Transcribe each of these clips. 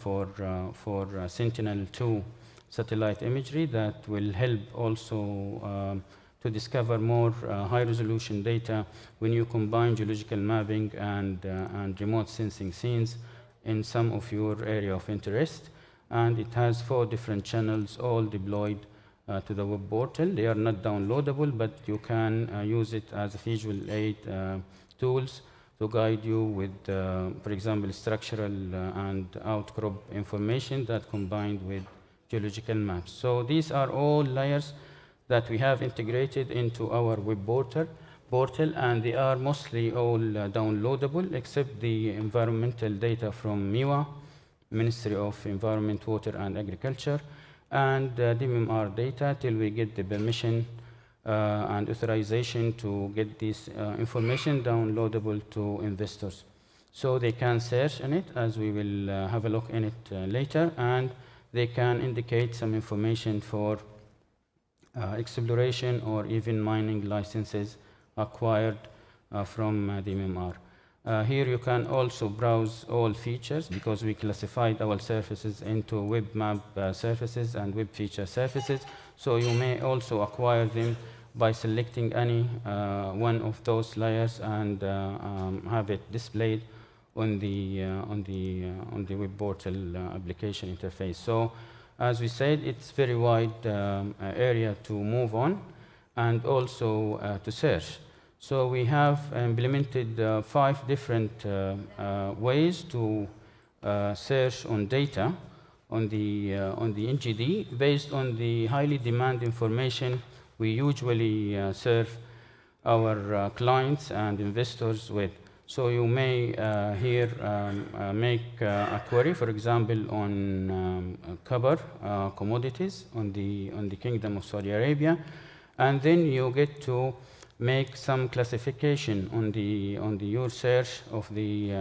for Sentinel-2 satellite imagery that will help also to discover more high-resolution data when you combine geological mapping and remote sensing scenes in some of your area of interest. And it has 4 different channels, all deployed to the web portal. They are not downloadable, but you can use it as a visual aid tools to guide you with, for example, structural and outcrop information that combined with geological maps. So these are all layers that we have integrated into our web portal, and they are mostly all downloadable, except the environmental data from MIWA, Ministry of Environment, Water and Agriculture, and DMR data till we get the permission and authorization to get this information downloadable to investors. So they can search in it, as we will have a look in it later, and they can indicate some information for exploration or even mining licenses acquired from the MMR. Here you can also browse all features, because we classified our surfaces into web map surfaces and web feature surfaces. So you may also acquire them by selecting any one of those layers and have it displayed on the web portal application interface. So as we said, it's very wide area to move on and also to search. So we have implemented 5 different ways to search on data on the NGD based on the highly demanded information we usually serve our clients and investors with. So you may here make a query, for example, on copper commodities on the Kingdom of Saudi Arabia, and then you get to make some classification on your search of the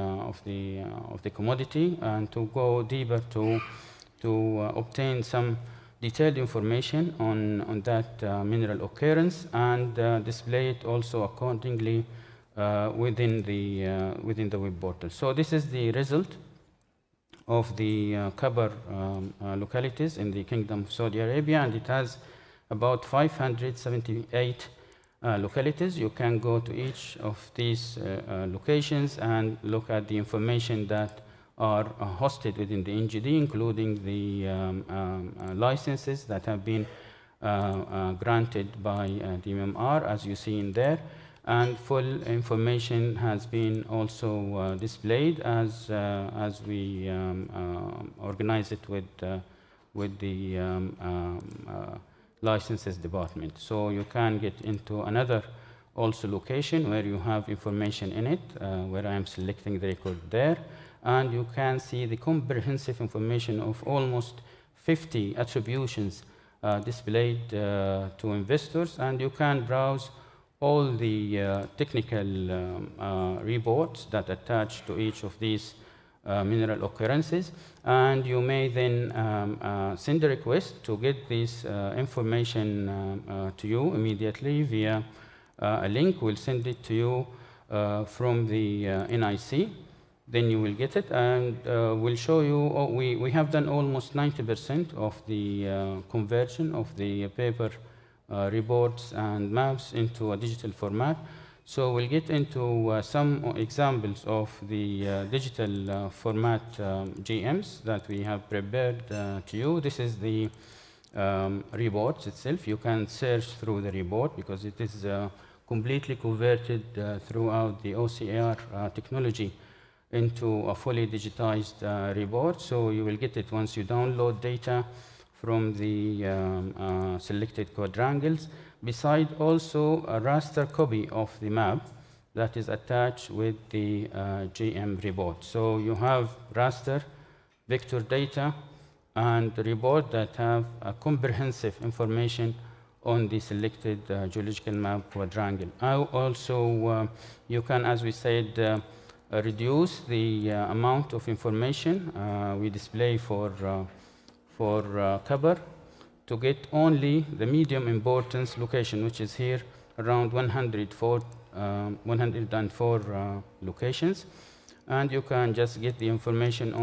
commodity, and to go deeper to obtain some detailed information on that mineral occurrence, and display it also accordingly within the web portal. So this is the result of the copper localities in the Kingdom of Saudi Arabia, and it has about 578 localities. You can go to each of these locations and look at the information that are hosted within the NGD, including the licenses that have been granted by the MMR, as you see in there. And full information has been also displayed as we organize it with the licenses department. So you can get into another also location where you have information in it, where I am selecting the record there, and you can see the comprehensive information of almost 50 attributions displayed to investors, and you can browse all the technical reports that attach to each of these mineral occurrences, and you may then send a request to get this information to you immediately via a link. We'll send it to you from the NIC. Then you will get it, and we'll show you. We have done almost 90% of the conversion of the paper reports and maps into a digital format. So we'll get into some examples of the digital format GMs that we have prepared to you. This is the report itself. You can search through the report because it is completely converted throughout the OCR technology into a fully digitized report. So you will get it once you download data from the selected quadrangles, beside also a raster copy of the map that is attached with the GM report. So you have raster, vector data, and the report that have a comprehensive information on the selected geological map quadrangle. Also, you can, as we said, reduce the amount of information we display for copper to get only the medium importance location, which is here around 104 locations, and you can just get the information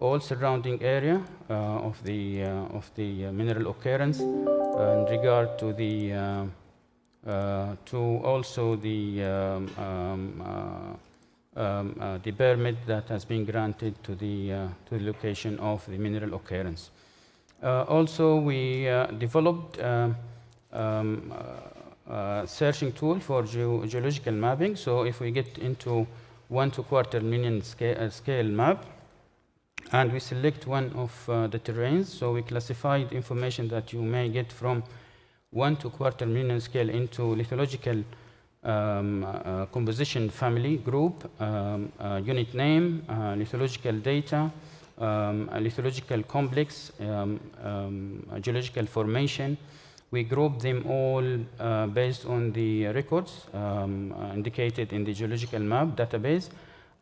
all surrounding area of the mineral occurrence in regard to the also the permit that has been granted to the location of the mineral occurrence. Also, we developed searching tool for geological mapping. So if we get into 1 to quarter million scale map, and we select one of the terrains, so we classified information that you may get from 1 to quarter million scale into lithological composition family group, unit name, lithological data, lithological complex, geological formation. We group them all based on the records indicated in the geological map database,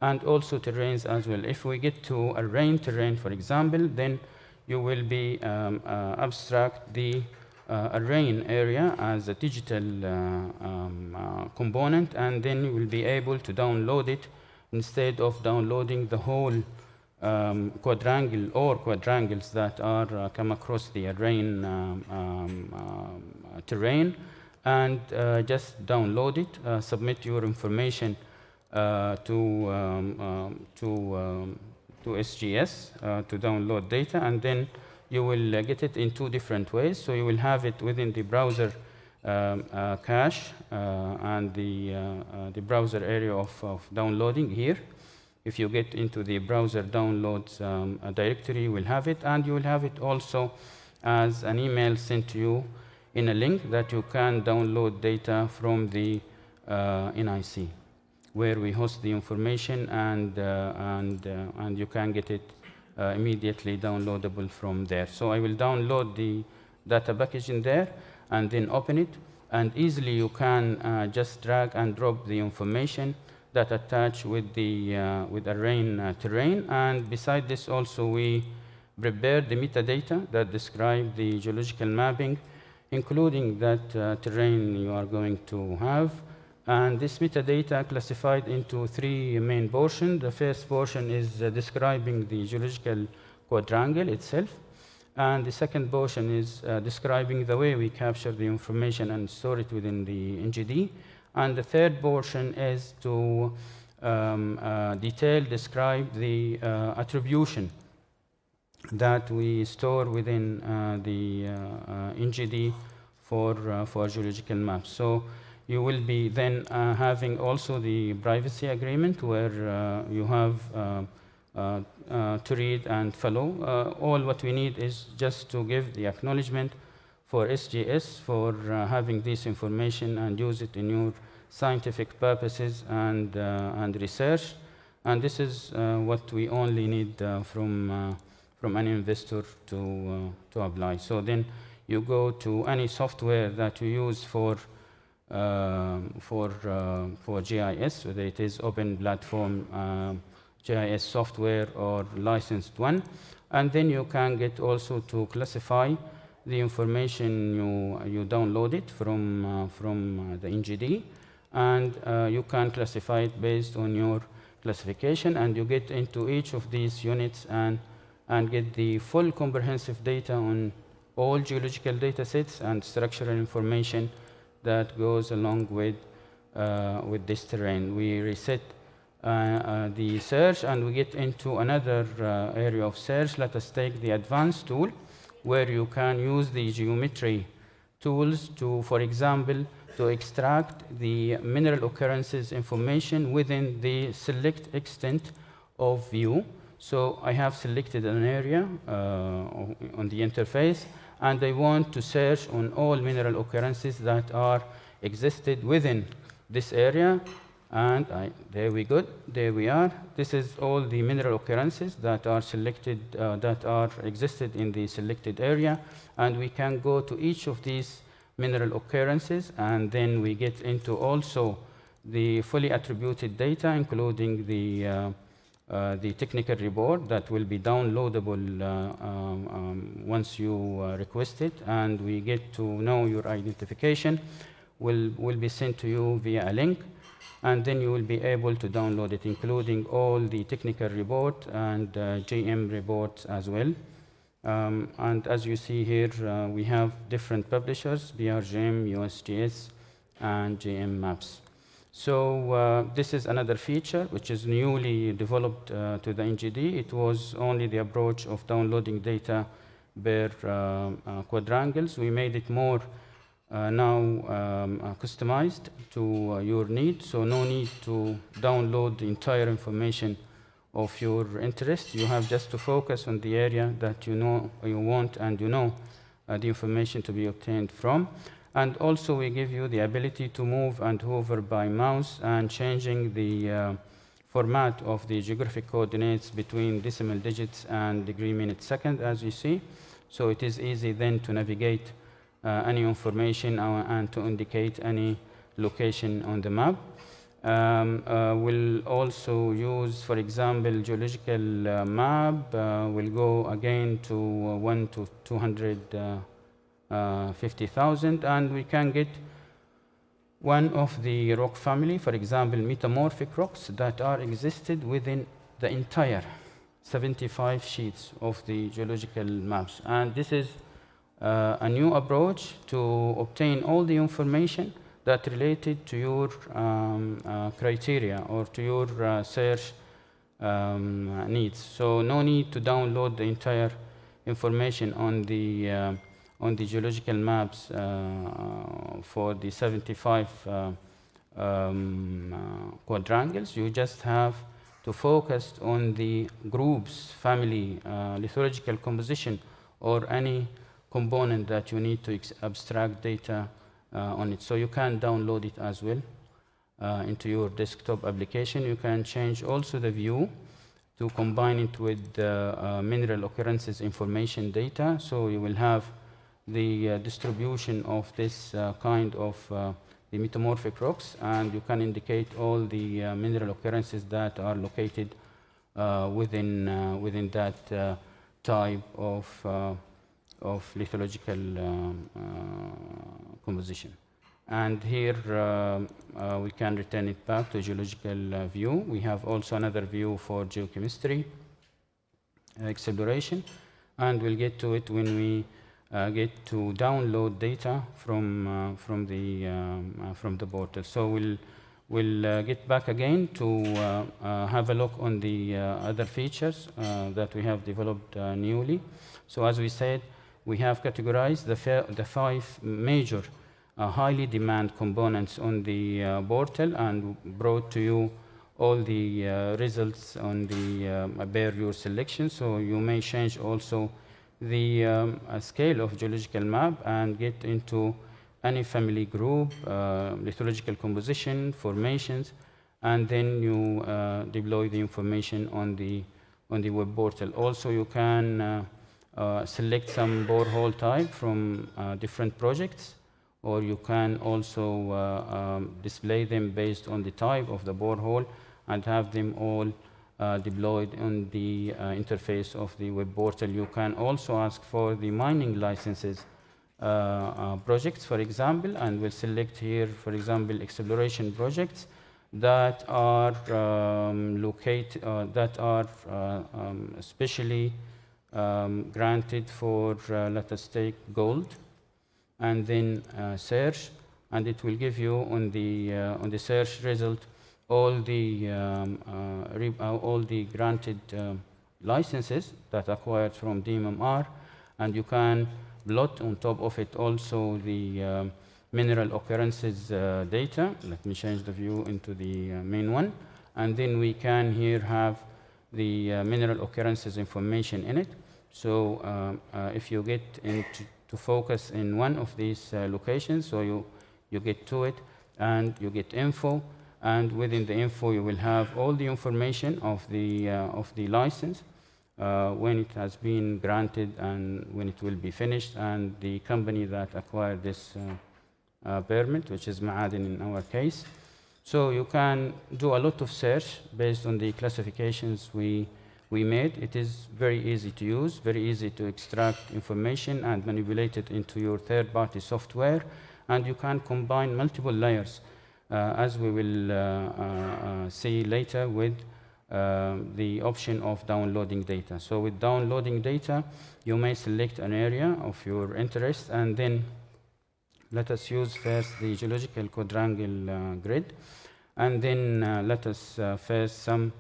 and also terrains as well. If we get to a rain terrain, for example, then you will be abstract the rain area as a digital component, and then you will be able to download it instead of downloading the whole quadrangle or quadrangles that are come across the rain terrain, and just download it, submit your information to SGS to download data, and then you will get it in 2 different ways. So you will have it within the browser cache and the browser area of downloading here. If you get into the browser downloads directory, you will have it, and you will have it also as an email sent to you in a link that you can download data from the NIC, where we host the information, and you can get it immediately downloadable from there. So I will download the data package in there and then open it, and easily you can just drag and drop the information that attach with the rain terrain. And beside this also we prepared the metadata that describe the geological mapping, including that terrain you are going to have. And this metadata classified into 3 main portions. The first portion is describing the geological quadrangle itself. And the second portion is describing the way we capture the information and store it within the NGD. And the third portion is to describe the attribution that we store within the NGD for geological maps. So you will be then having also the privacy agreement, where you have to read and follow. All what we need is just to give the acknowledgement for SGS for having this information and use it in your scientific purposes and research. And this is what we only need from an investor to apply. So then you go to any software that you use for GIS, whether it is open platform GIS software or licensed one, and then you can get also to classify the information you downloaded from the NGD, and you can classify it based on your classification, and you get into each of these units and get the full comprehensive data on all geological data sets and structural information that goes along with this terrain. We reset the search, and we get into another area of search. Let us take the advanced tool, where you can use the geometry tools to, for example, to extract the mineral occurrences information within the select extent of view. So I have selected an area on the interface, and I want to search on all mineral occurrences that are existed within this area. And there we go. There we are. This is all the mineral occurrences that are selected, that are existed in the selected area. And we can go to each of these mineral occurrences, and then we get into also the fully attributed data, including the technical report that will be downloadable once you request it, and we get to know your identification will be sent to you via a link. and then you will be able to download it, including all the technical report and GM reports as well. And as you see here, we have different publishers, BRGM, USGS, and GM Maps. So this is another feature which is newly developed to the NGD. It was only the approach of downloading data per quadrangles. We made it more now customized to your need, so no need to download the entire information of your interest. You have just to focus on the area that you know you want and you know the information to be obtained from. And also we give you the ability to move and hover by mouse and changing the format of the geographic coordinates between decimal digits and degree, minute, second, as you see. So it is easy then to navigate any information and to indicate any location on the map. We'll also use, for example, geological map. We'll go again to 1 to 250,000, and we can get one of the rock family, for example, metamorphic rocks that are existed within the entire 75 sheets of the geological maps. And this is a new approach to obtain all the information that related to your criteria or to your search needs. So no need to download the entire information on the geological maps for the 75 quadrangles. You just have to focus on the groups, family, lithological composition, or any component that you need to abstract data on it. So you can download it as well into your desktop application. You can change also the view to combine it with the mineral occurrences information data. So you will have the distribution of this kind of the metamorphic rocks, and you can indicate all the mineral occurrences that are located within that type of lithological composition. And here we can return it back to geological view. We have also another view for geochemistry exploration, and we'll get to it when we get to download data from the portal. So we'll get back again to have a look on the other features that we have developed newly. So as we said, we have categorized the 5 major highly demand components on the portal and brought to you all the results on the bear your selection. So you may change also the scale of geological map and get into any family group, lithological composition, formations, and then you deploy the information on the web portal. Also, you can select some borehole type from different projects, or you can also display them based on the type of the borehole and have them all deployed on the interface of the web portal. You can also ask for the mining licenses projects, for example, and we'll select here, for example, exploration projects that are especially granted for, let us take gold, and then search, and it will give you on the search result all the granted licenses that acquired from DMMR, and you can plot on top of it also the mineral occurrences data. Let me change the view into the main one, and then we can here have the mineral occurrences information in it. So if you get to focus in one of these locations, so you get to it and you get info, and within the info you will have all the information of the license, when it has been granted and when it will be finished, and the company that acquired this permit, which is Ma'adin in our case. So you can do a lot of search based on the classifications we made. It is very easy to use, very easy to extract information and manipulate it into your third-party software, and you can combine multiple layers as we will see later with the option of downloading data. So with downloading data, you may select an area of your interest, and then let us use first the geological quadrangle grid, and then let us first some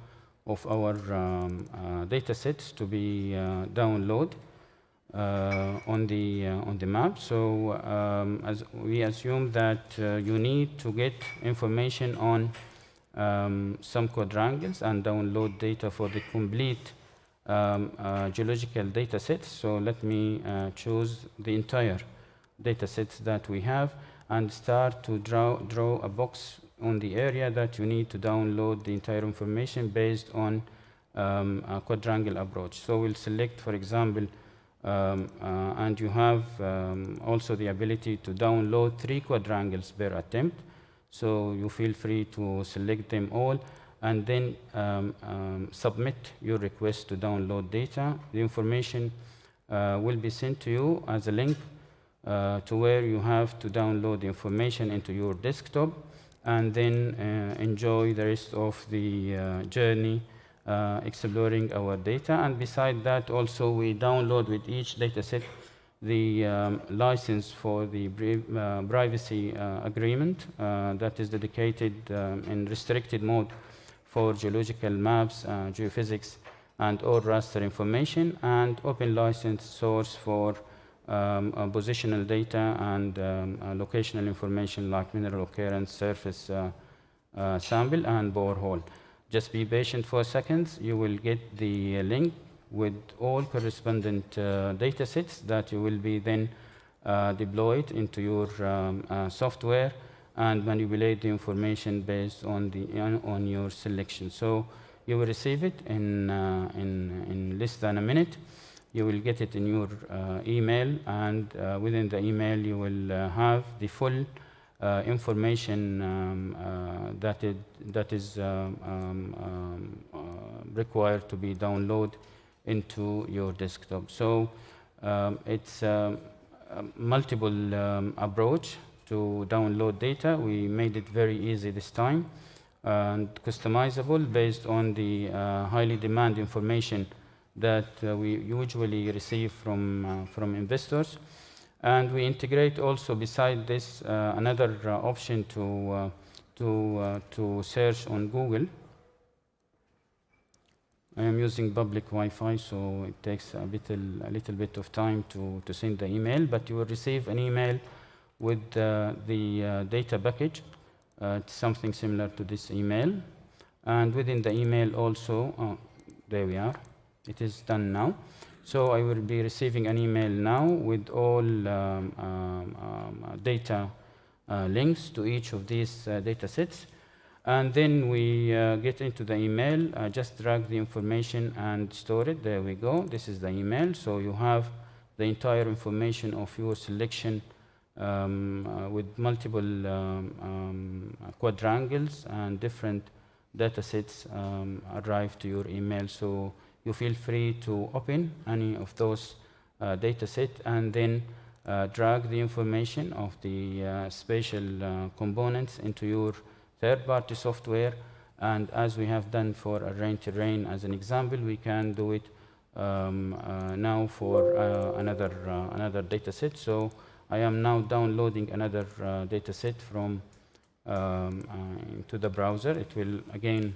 of our data sets to be download on the map. So as we assume that you need to get information on some quadrangles and download data for the complete geological data sets. So let me choose the entire data sets that we have and start to draw a box on the area that you need to download the entire information based on a quadrangle approach. So we'll select, for example, and you have also the ability to download 3 quadrangles per attempt. So you feel free to select them all and then submit your request to download data. The information will be sent to you as a link to where you have to download the information into your desktop and then enjoy the rest of the journey exploring our data. And beside that, also we download with each data set the license for the privacy agreement that is dedicated in restricted mode for geological maps, geophysics, and all raster information, and open license source for positional data and locational information like mineral occurrence, surface sample, and borehole. Just be patient for seconds. You will get the link with all correspondent data sets that you will be then deployed into your software and manipulate the information based on your selection. So you will receive it in less than a minute. You will get it in your email, and within the email you will have the full information that is required to be downloaded into your desktop. So it's a multiple approach to download data. We made it very easy this time and customizable based on the highly demanded information that we usually receive from investors. And we integrate also, beside this, another option to search on Google. I am using public Wi-Fi, so it takes a little bit of time to send the email, but you will receive an email with the data package. It's something similar to this email. And within the email also, there we are. It is done now. So I will be receiving an email now with all data links to each of these data sets. And then we get into the email, just drag the information and store it. There we go. This is the email. So you have the entire information of your selection with multiple quadrangles and different data sets arrive to your email. So you feel free to open any of those data sets and then drag the information of the spatial components into your third-party software. And as we have done for a rain-terrain as an example, we can do it now for another data set. So I am now downloading another data set from to the browser. It will, again,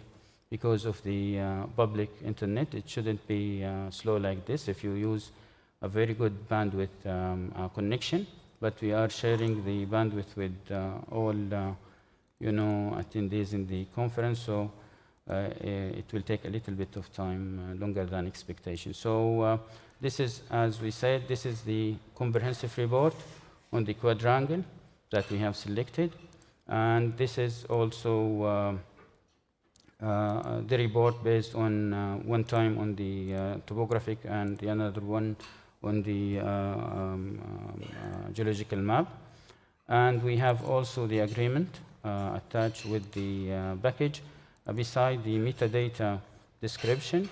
because of the public internet, it shouldn't be slow like this if you use a very good bandwidth connection. But we are sharing the bandwidth with all attendees in the conference, so it will take a little bit of time, longer than expectation. So this is, as we said, this is the comprehensive report on the quadrangle that we have selected. And this is also the report based on one time on the topographic and the another one on the geological map. And we have also the agreement attached with the package beside the metadata description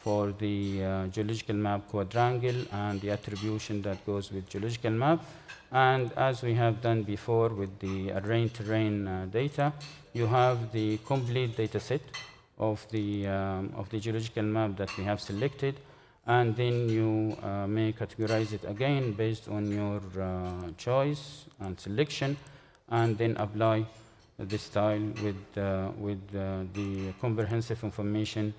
for the geological map quadrangle and the attribution that goes with geological map. And as we have done before with the rain-terrain data, you have the complete data set of the geological map that we have selected, and then you may categorize it again based on your choice and selection, and then apply the style with the comprehensive information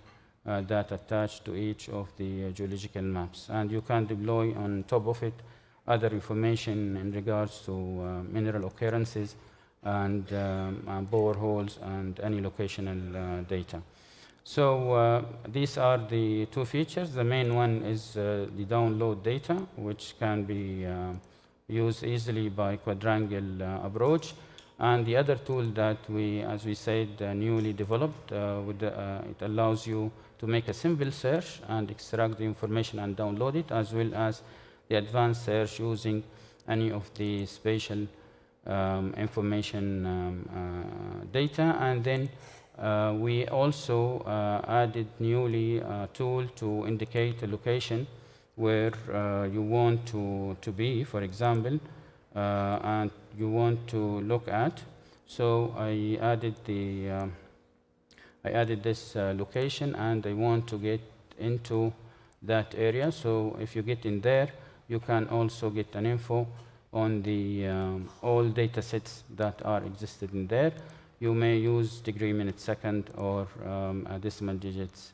that attached to each of the geological maps. And you can deploy on top of it other information in regards to mineral occurrences and boreholes and any locational data. So these are the two features. The main one is the download data, which can be used easily by quadrangle approach. And the other tool that we, as we said, newly developed, it allows you to make a simple search and extract the information and download it, as well as the advanced search using any of the spatial information data. And then we also added newly a tool to indicate a location where you want to be, for example, and you want to look at. So I added this location, and I want to get into that area. So if you get in there, you can also get an info on the all data sets that are existed in there. You may use degree, minute, second, or a decimal digits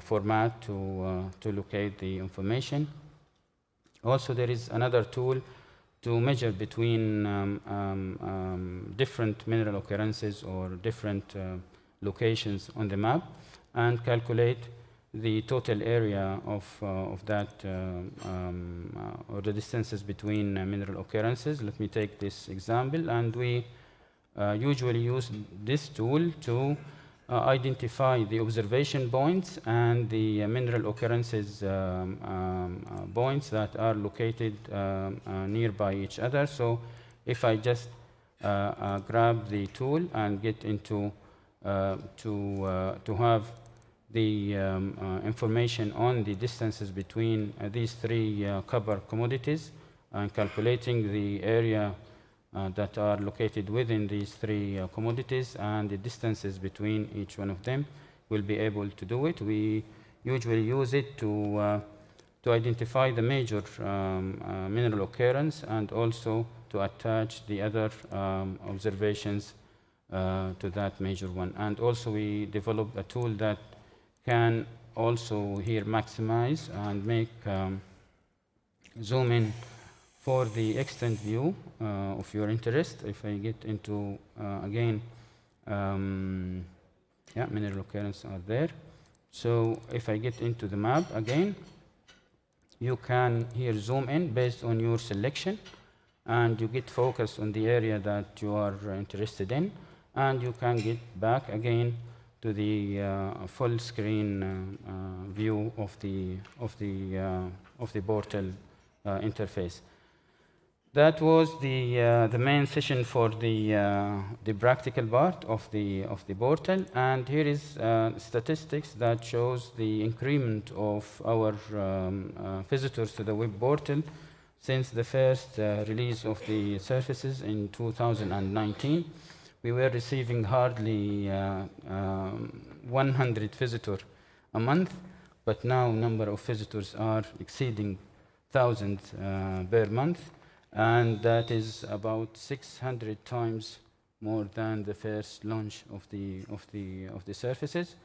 format to locate the information. Also, there is another tool to measure between different mineral occurrences or different locations on the map and calculate the total area of that or the distances between mineral occurrences. Let me take this example, and we usually use this tool to identify the observation points and the mineral occurrences points that are located nearby each other. So if I just grab the tool and get into to have the information on the distances between these three copper commodities and calculating the area that are located within these three commodities and the distances between each one of them, will be able to do it. We usually use it to identify the major mineral occurrence and also to attach the other observations to that major one. And also we developed a tool that can also here maximize and make zoom in for the extent view of your interest. If I get into, again, yeah, mineral occurrences are there. So if I get into the map again, you can here zoom in based on your selection, and you get focused on the area that you are interested in, and you can get back again to the full screen view of the portal interface. That was the main session for the practical part of the portal, and here is statistics that shows the increment of our visitors to the web portal since the first release of the services in 2019. We were receiving hardly 100 visitors a month, but now number of visitors are exceeding 1,000 per month, and that is about 600 times more than the first launch of the services.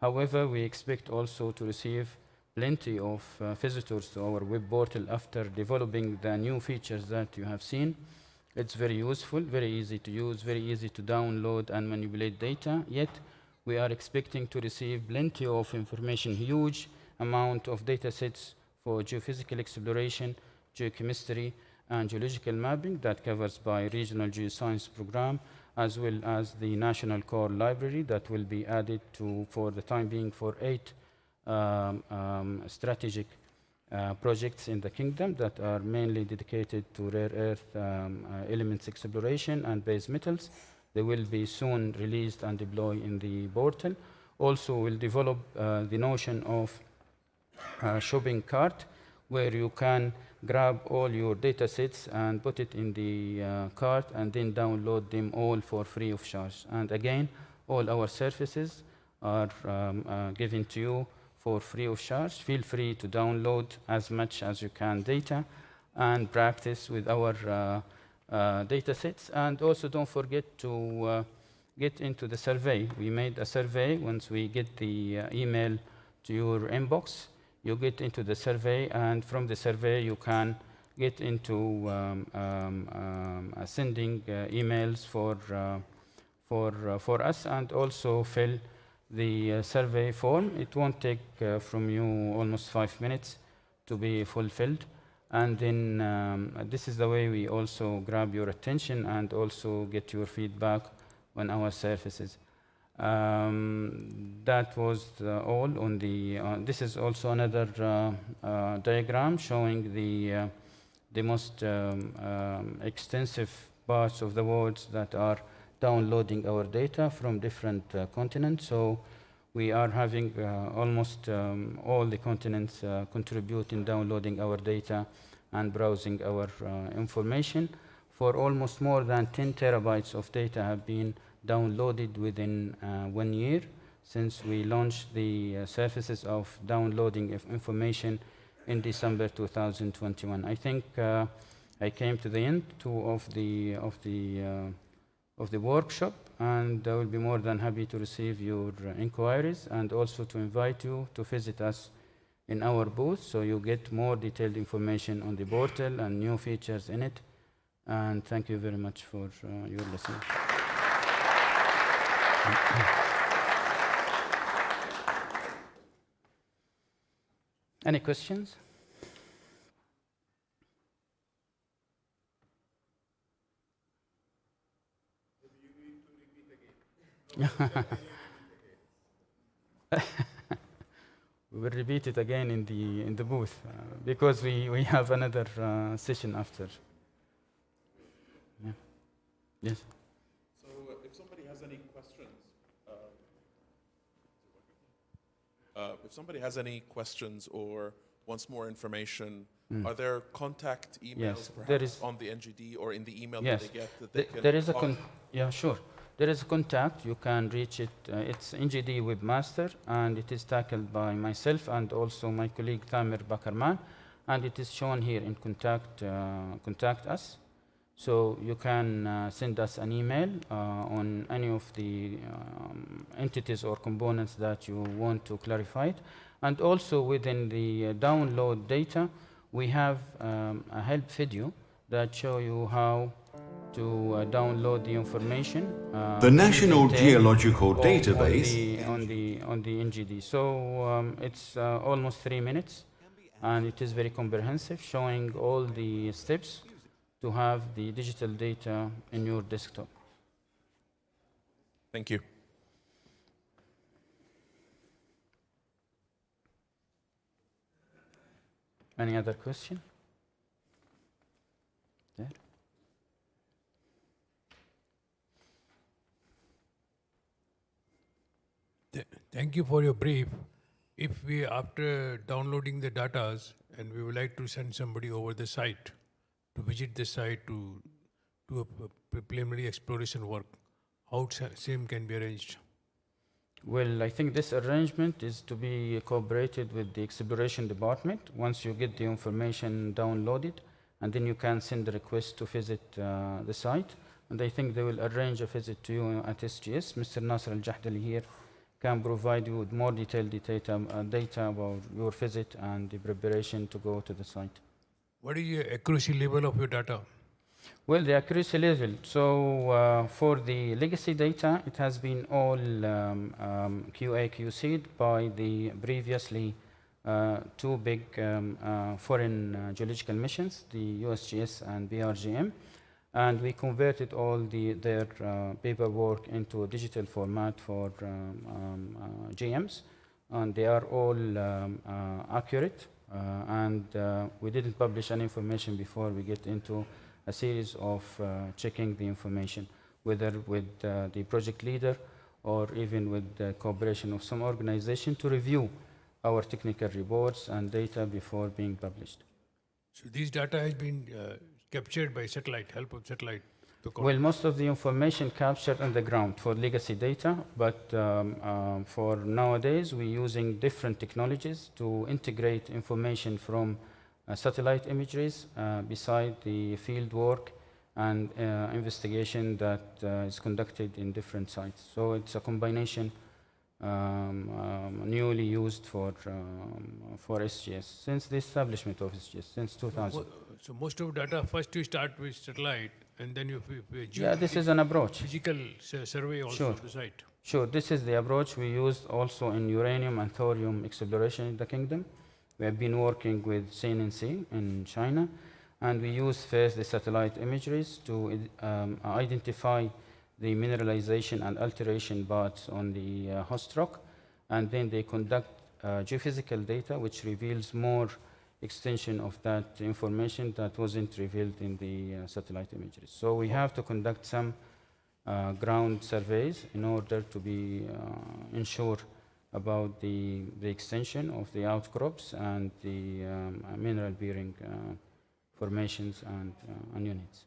However, we expect also to receive plenty of visitors to our web portal after developing the new features that you have seen. It's very useful, very easy to use, very easy to download and manipulate data, yet we are expecting to receive plenty of information, huge amount of data sets for geophysical exploration, geochemistry, and geological mapping that covers by regional geoscience program, as well as the national core library that will be added to, for the time being, for 8 strategic projects in the kingdom that are mainly dedicated to rare earth elements exploration and base metals. They will be soon released and deployed in the portal. Also, we'll develop the notion of shopping cart, where you can grab all your data sets and put it in the cart and then download them all for free of charge. And again, all our services are given to you for free of charge. Feel free to download as much as you can data and practice with our data sets. And also don't forget to get into the survey. We made a survey. Once we get the email to your inbox, you get into the survey, and from the survey you can get into sending emails for us, and also fill the survey form. It won't take from you almost 5 minutes to be fulfilled. And then this is the way we also grab your attention and also get your feedback on our services. That was all on the. This is also another diagram showing the most extensive parts of the world that are downloading our data from different continents. So we are having almost all the continents contribute in downloading our data and browsing our information. For almost more than 10 terabytes of data have been downloaded within 1 year since we launched the services of downloading information in December 2021. I think I came to the end of the workshop, and I will be more than happy to receive your inquiries and also to invite you to visit us in our booth so you get more detailed information on the portal and new features in it. And thank you very much for your listening. Any questions? You need to repeat again. We will repeat it again in the booth because we have another session after. Yeah. Yes. So if somebody has any questions, or wants more information, are there contact emails perhaps on the NGD or in the email that they get that they can there is yeah, sure. There is a contact. You can reach it. It's NGD Webmaster, and it is tackled by myself and also my colleague Tamer Bakarman, and it is shown here in contact us. So you can send us an email on any of the entities or components that you want to clarify it. And also within the download data, we have a help video that show you how to download the information. The National Geological Database on the NGD. So it's almost 3 minutes, and it is very comprehensive, showing all the steps to have the digital data in your desktop. Thank you. Any other question? There? Thank you for your brief. If we, after downloading the data, and we would like to send somebody over the site, to visit the site to do a preliminary exploration work, how same can be arranged? Well, I think this arrangement is to be cooperated with the exploration department once you get the information downloaded, and then you can send a request to visit the site. And I think they will arrange a visit to you at SGS. Mr. Nasser Al-Jahdali here can provide you with more detailed data about your visit and the preparation to go to the site. What is the accuracy level of your data? Well, the accuracy level. So for the legacy data, it has been all QA/QC'd by the previously 2 big foreign geological missions, the USGS and BRGM, and we converted all their paperwork into a digital format for GMs, and they are all accurate. And we didn't publish any information before we get into a series of checking the information, whether with the project leader or even with the cooperation of some organization to review our technical reports and data before being published. So these data has been captured by satellite, help of satellite? Well, most of the information captured on the ground for legacy data, but for nowadays we're using different technologies to integrate information from satellite imageries beside the field work and investigation that is conducted in different sites. So it's a combination newly used for SGS since the establishment of SGS since 2000. So most of data first you start with satellite and then you this is an approach. Physical survey also of the site. Sure, this is the approach we used also in uranium and thorium exploration in the kingdom. We have been working with CNNC in China, and we use first the satellite imageries to identify the mineralization and alteration paths on the host rock, and then they conduct geophysical data which reveals more extension of that information that wasn't revealed in the satellite imageries. So we have to conduct some ground surveys in order to be ensure about the extension of the outcrops and the mineral bearing formations and units.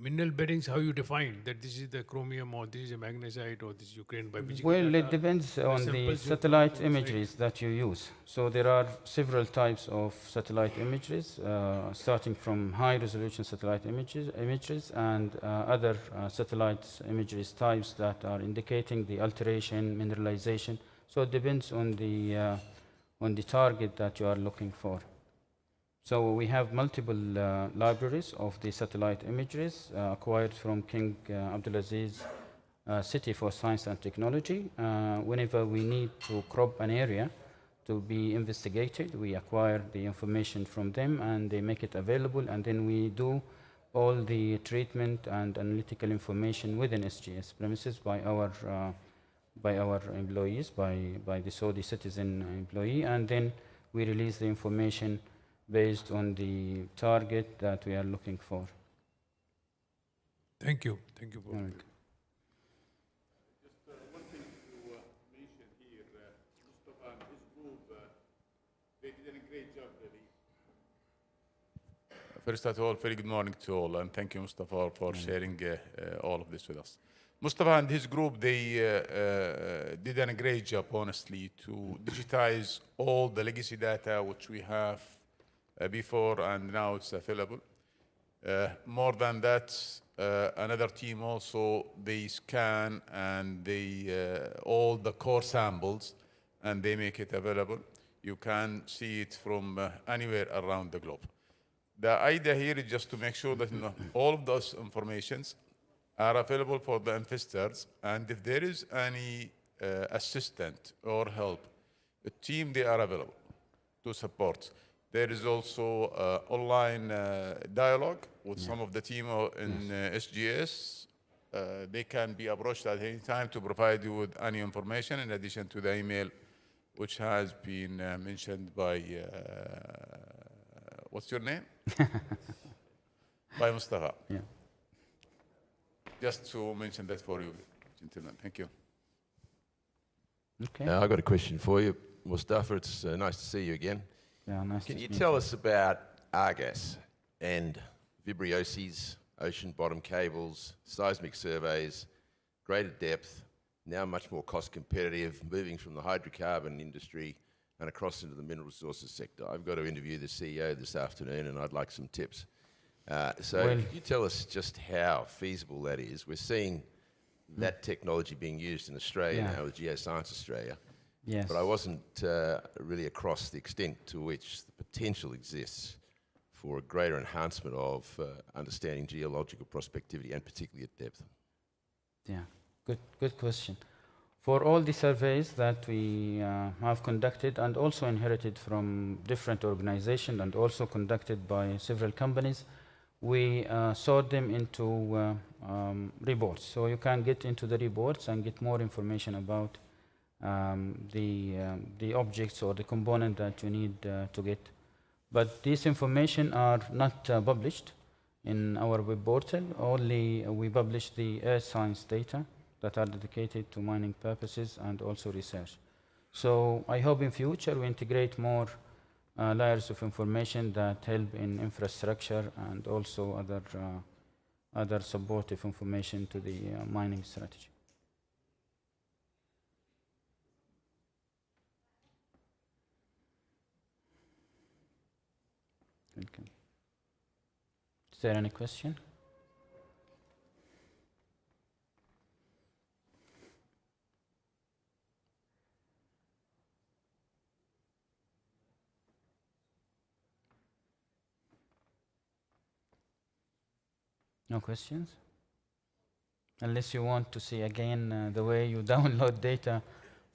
Mineral bearings, how you define that this is the chromium or this is a magnesite or this is Ukraine by physical Well, data? it depends on the satellite imageries that you use. So there are several types of satellite imageries, starting from high resolution satellite images and other satellite imageries types that are indicating the alteration, mineralization. So it depends on the target that you are looking for. So we have multiple libraries of the satellite imageries acquired from King Abdulaziz City for Science and Technology. Whenever we need to crop an area to be investigated, we acquire the information from them and they make it available, and then we do all the treatment and analytical information within SGS premises by our employees, by the Saudi citizen employee, and then we release the information based on the target that we are looking for. Thank you. Thank you. All right. Just one thing to mention here, Mustafa and his group, they did a great job, really. First of all, very good morning to all, and thank you, Mustafa, for sharing all of this with us. Mustafa and his group, they did a great job, honestly, to digitize all the legacy data which we have before, and now it's available. More than that, another team also, they scan and they all the core samples and they make it available. You can see it from anywhere around the globe. The idea here is just to make sure that all of those informations are available for the investors, and if there is any assistant or help, the team, they are available to support. There is also online dialogue with some of the team in SGS. They can be approached at any time to provide you with any information in addition to the email, which has been mentioned by, what's your name? By Mustafa. Yeah. Just to mention that for you, gentlemen. Thank you. Okay. I've got a question for you, Mustafa. It's nice to see you again. Yeah, nice Can to you meet tell us about Argus and Vibriosi's ocean bottom cables, seismic surveys, greater depth, now much more cost competitive, moving from the hydrocarbon industry and across into the mineral resources sector? I've got to interview the CEO this afternoon and I'd like some tips. Can you tell us just how feasible that is? We're seeing that technology being used in Australia now with Geoscience Australia. Yes. But I wasn't really across the extent to which the potential exists for a greater enhancement of understanding geological prospectivity, and particularly at depth. Yeah, good question. For all the surveys that we have conducted and also inherited from different organizations and also conducted by several companies, we sort them into reports. So you can get into the reports and get more information about the objects or the component that you need to get. But these information are not published in our web portal. Only we publish the earth science data that are dedicated to mining purposes and also research. So I hope in future we integrate more layers of information that help in infrastructure and also other supportive information to the mining strategy. Okay. Is there any question? No questions? Unless you want to see again the way you download data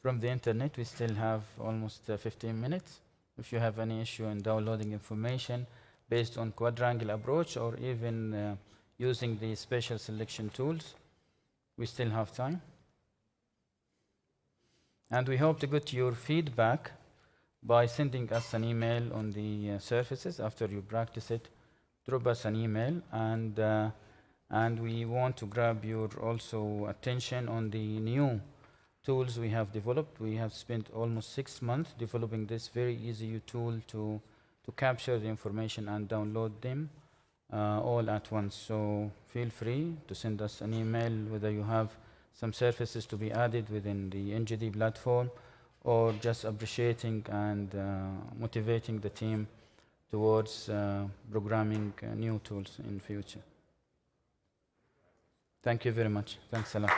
from the internet, we still have almost 15 minutes. If you have any issue in downloading information based on quadrangle approach or even using the spatial selection tools, we still have time. And we hope to get your feedback by sending us an email on the surfaces after you practice it. Drop us an email, and we want to grab your also attention on the new tools we have developed. We have spent almost 6 months developing this very easy tool to capture the information and download them all at once. So feel free to send us an email whether you have some services to be added within the NGD platform or just appreciating and motivating the team towards programming new tools in future. Thank you very much. Thanks a lot.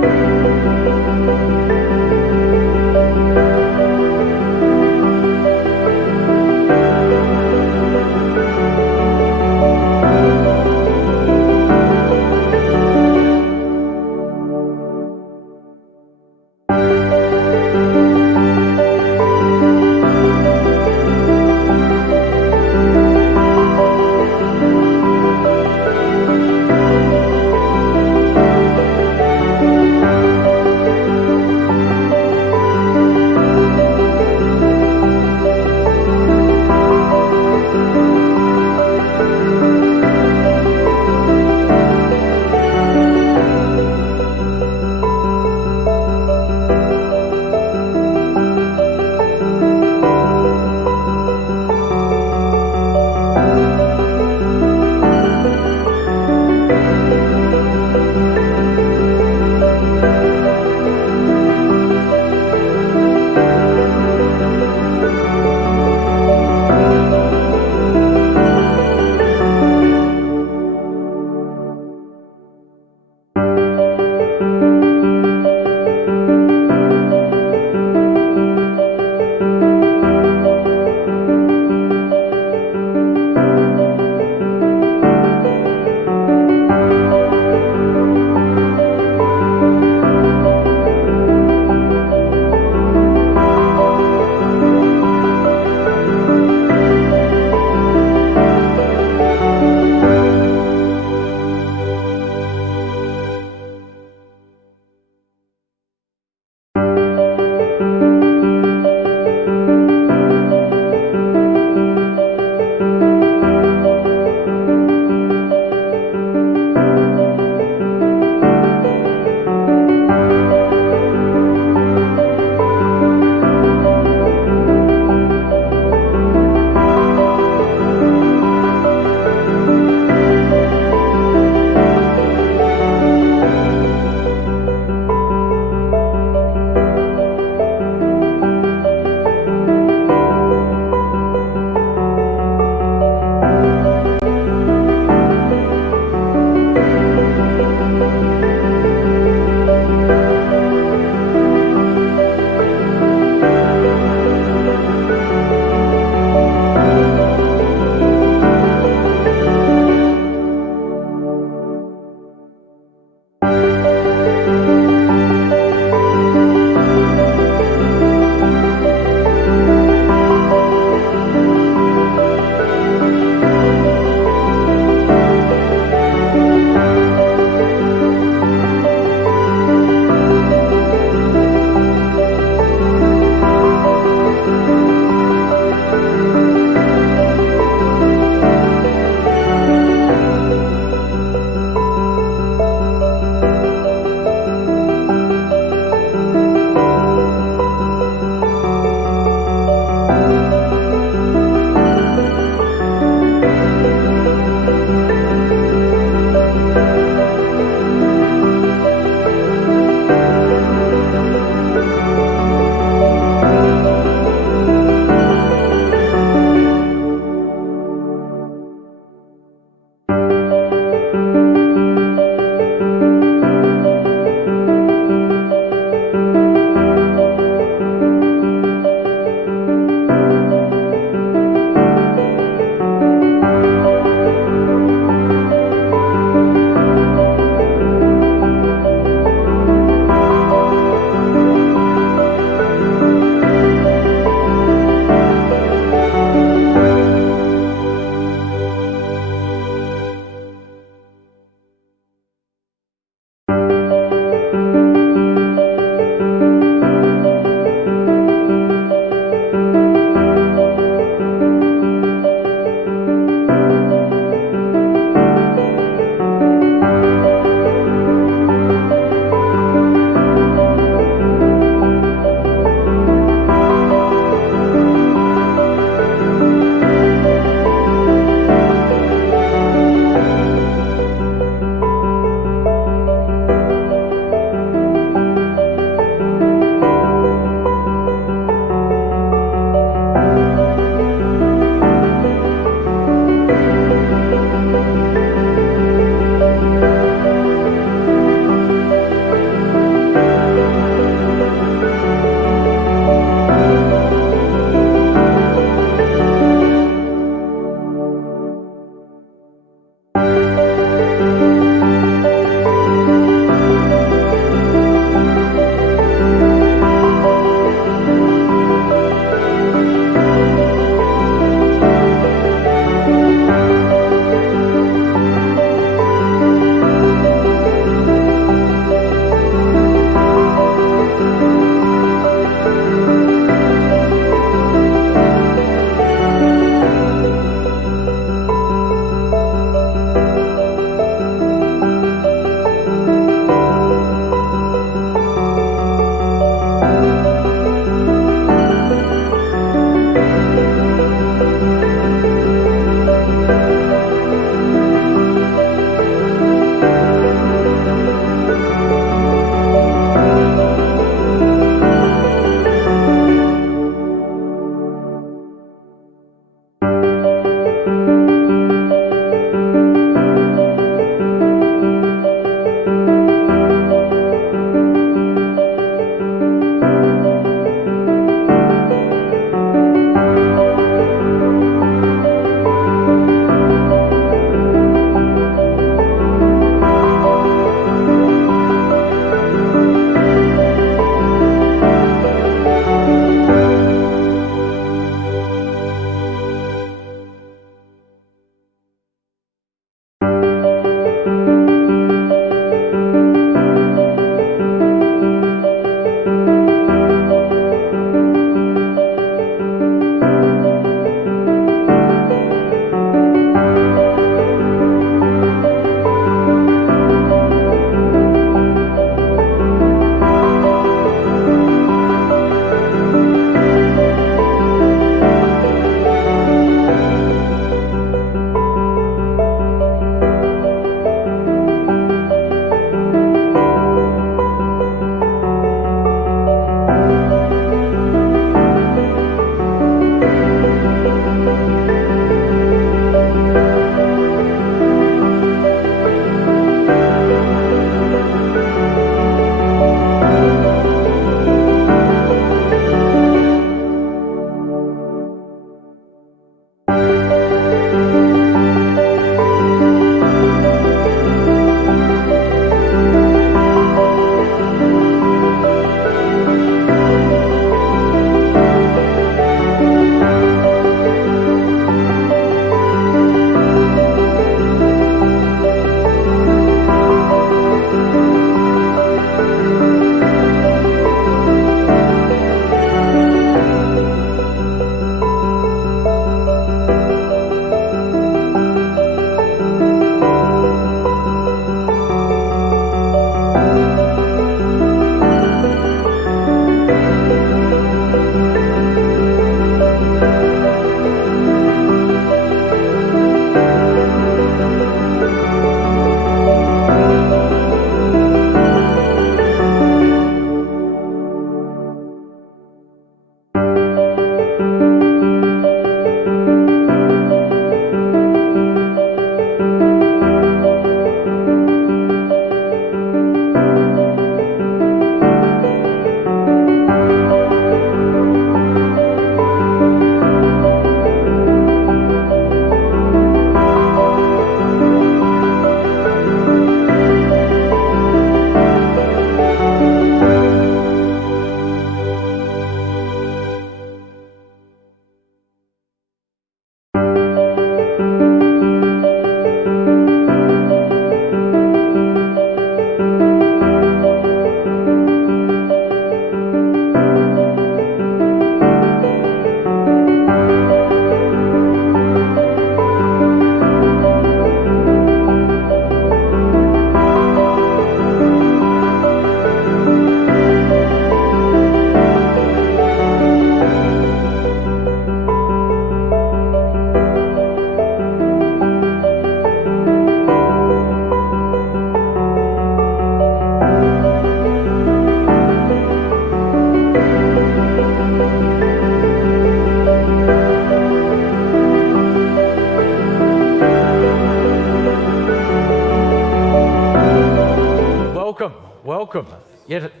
welcome. Yet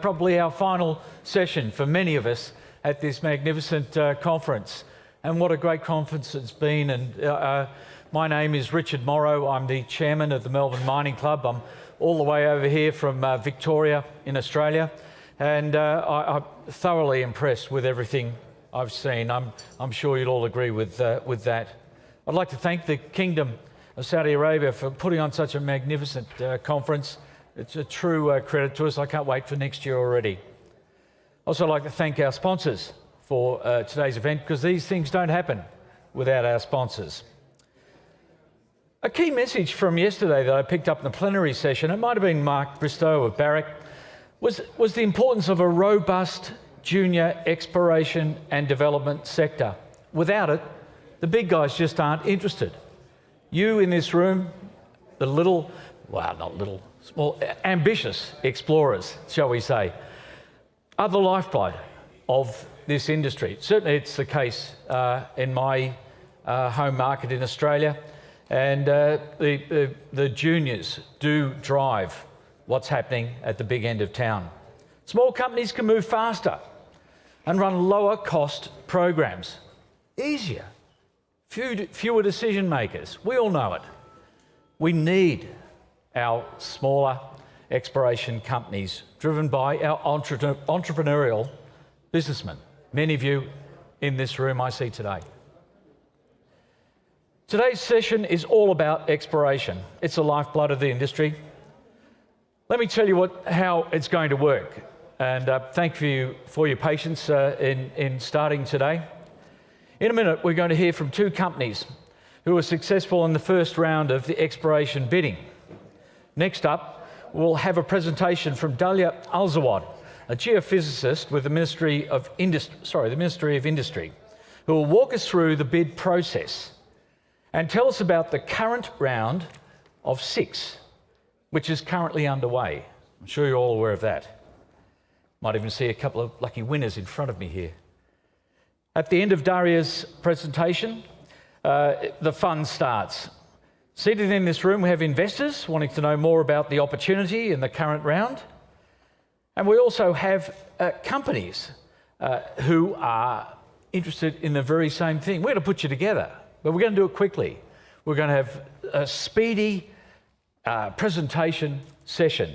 probably our final session for many of us at this magnificent conference. And what a great conference it's been. And my name is Richard Morrow. I'm the chairman of the Melbourne Mining Club. I'm all the way over here from Victoria in Australia. And I'm thoroughly impressed with everything I've seen. I'm sure you'll all agree with that. I'd like to thank the Kingdom of Saudi Arabia for putting on such a magnificent conference. It's a true credit to us. I can't wait for next year already. I'd also like to thank our sponsors for today's event, because these things don't happen without our sponsors. A key message from yesterday that I picked up in the plenary session, it might have been Mark Bristow of Barrick, was the importance of a robust junior exploration and development sector. Without it, the big guys just aren't interested. You in this room, the little, well, not little, small, ambitious explorers, shall we say, are the lifeblood of this industry. Certainly it's the case in my home market in Australia, and the juniors do drive what's happening at the big end of town. Small companies can move faster and run lower cost programs. Easier, fewer decision makers. We all know it. We need our smaller exploration companies driven by our entrepreneurial businessmen. Many of you in this room I see today. Today's session is all about exploration. It's the lifeblood of the industry. Let me tell you how it's going to work. And thank you for your patience in starting today. In a minute, we're going to hear from two companies who were successful in the first round of the exploration bidding. Next up, we'll have a presentation from Dalia Al-Zawad, a geophysicist with the Ministry of Industry, who will walk us through the bid process and tell us about the current round of 6, which is currently underway. I'm sure you're all aware of that. Might even see a couple of lucky winners in front of me here. At the end of Daria's presentation, the fun starts. Seated in this room, we have investors wanting to know more about the opportunity in the current round. And we also have companies who are interested in the very same thing. We're going to put you together, but we're going to do it quickly. We're going to have a speedy presentation session.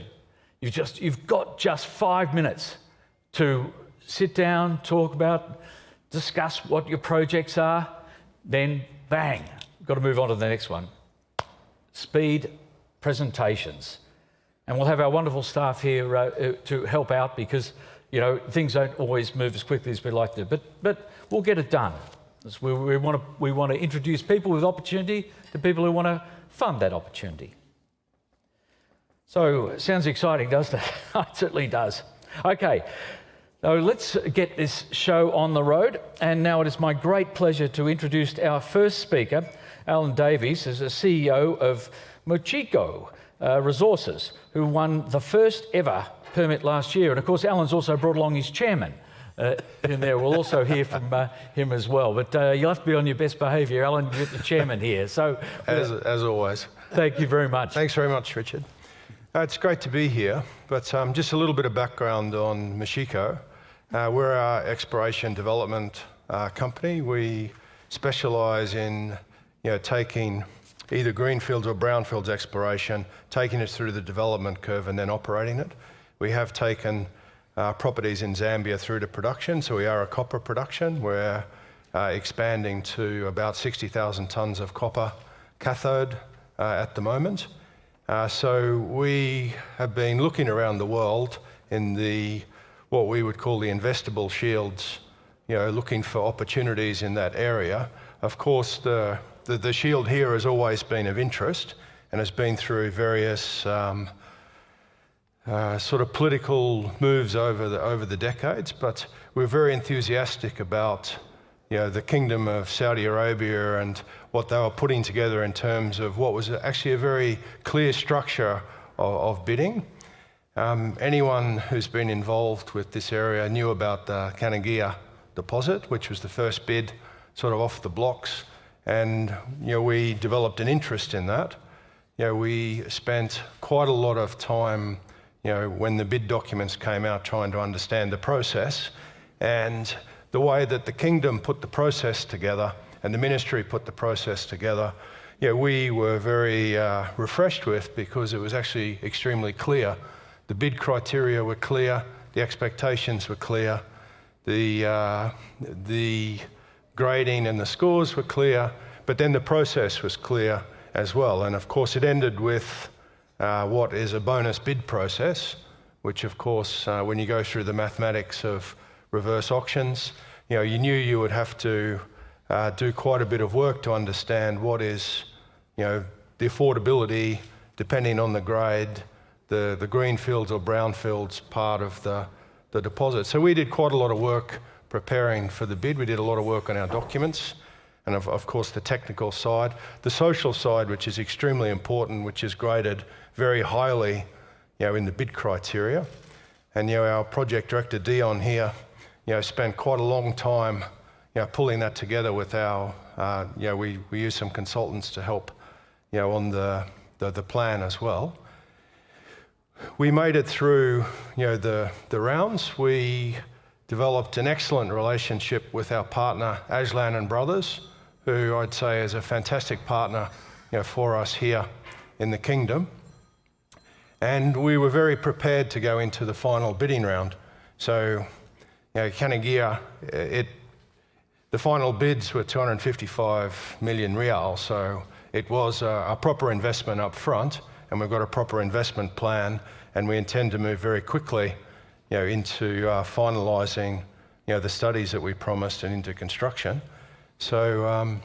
You've got just 5 minutes to sit down, talk about, discuss what your projects are, then bang, we've got to move on to the next one. Speed presentations. And we'll have our wonderful staff here to help out, because, you know, things don't always move as quickly as we like to, but we'll get it done. We want to introduce people with opportunity to people who want to fund that opportunity. So, sounds exciting, doesn't it? It certainly does. Okay, so let's get this show on the road. And now it is my great pleasure to introduce our first speaker. Alan Davies is the CEO of Mochico Resources, who won the first ever permit last year. And of course, Alan's also brought along his chairman in there. We'll also hear from him as well. But you'll have to be on your best behaviour, Alan, you get the chairman here. So, as always. Thank you very much. Thanks very much, Richard. It's great to be here, but just a little bit of background on Mochico. We're our exploration development company. We specialise in taking either greenfields or brownfields exploration, taking it through the development curve and then operating it. We have taken properties in Zambia through to production, so we are a copper production. We're expanding to about 60,000 tonnes of copper cathode at the moment. So we have been looking around the world in what we would call the investable shields, looking for opportunities in that area. Of course, the shield here has always been of interest and has been through various sort of political moves over the decades, but we're very enthusiastic about the Kingdom of Saudi Arabia and what they were putting together in terms of what was actually a very clear structure of bidding. Anyone who's been involved with this area knew about the Kanagia deposit, which was the first bid sort of off the blocks, and we developed an interest in that. We spent quite a lot of time when the bid documents came out, trying to understand the process and the way that the kingdom put the process together and the ministry put the process together. We were very refreshed with, because it was actually extremely clear. The bid criteria were clear, the expectations were clear, the grading and the scores were clear, but then the process was clear as well. And of course it ended with what is a bonus bid process, which of course when you go through the mathematics of reverse auctions, you knew you would have to do quite a bit of work to understand what is the affordability, depending on the grade, the greenfields or brownfields part of the deposit. So we did quite a lot of work preparing for the bid. We did a lot of work on our documents and of course the technical side. The social side, which is extremely important, which is graded very highly in the bid criteria. And our project director Dion here spent quite a long time pulling that together with our, we used some consultants to help on the plan as well. We made it through the rounds. We developed an excellent relationship with our partner Ajlan and Brothers, who I'd say is a fantastic partner for us here in the Kingdom. And we were very prepared to go into the final bidding round. So KAICC, the final bids were 255 million riyal, so it was a proper investment up front, and we've got a proper investment plan, and we intend to move very quickly into finalising the studies that we promised and into construction. So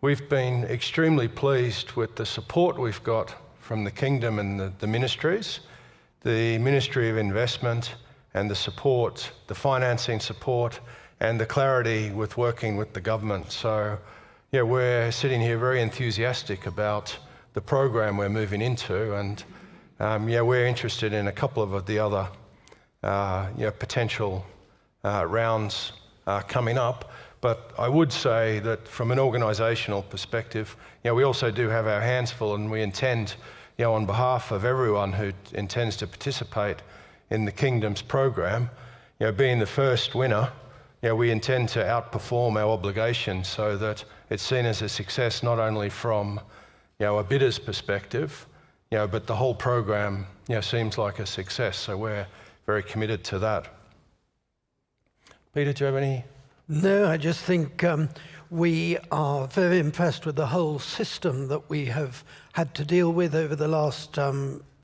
we've been extremely pleased with the support we've got from the Kingdom and the ministries, the Ministry of Investment and the support, the financing support and the clarity with working with the government. So we're sitting here very enthusiastic about the program we're moving into, and we're interested in a couple of the other potential rounds coming up. But I would say that from an organisational perspective, we also do have our hands full, and we intend, on behalf of everyone who intends to participate in the Kingdom's program, being the first winner, we intend to outperform our obligations so that it's seen as a success not only from a bidder's perspective, but the whole program seems like a success. So we're very committed to that. Peter, do you have any? No, I just think we are very impressed with the whole system that we have had to deal with over the last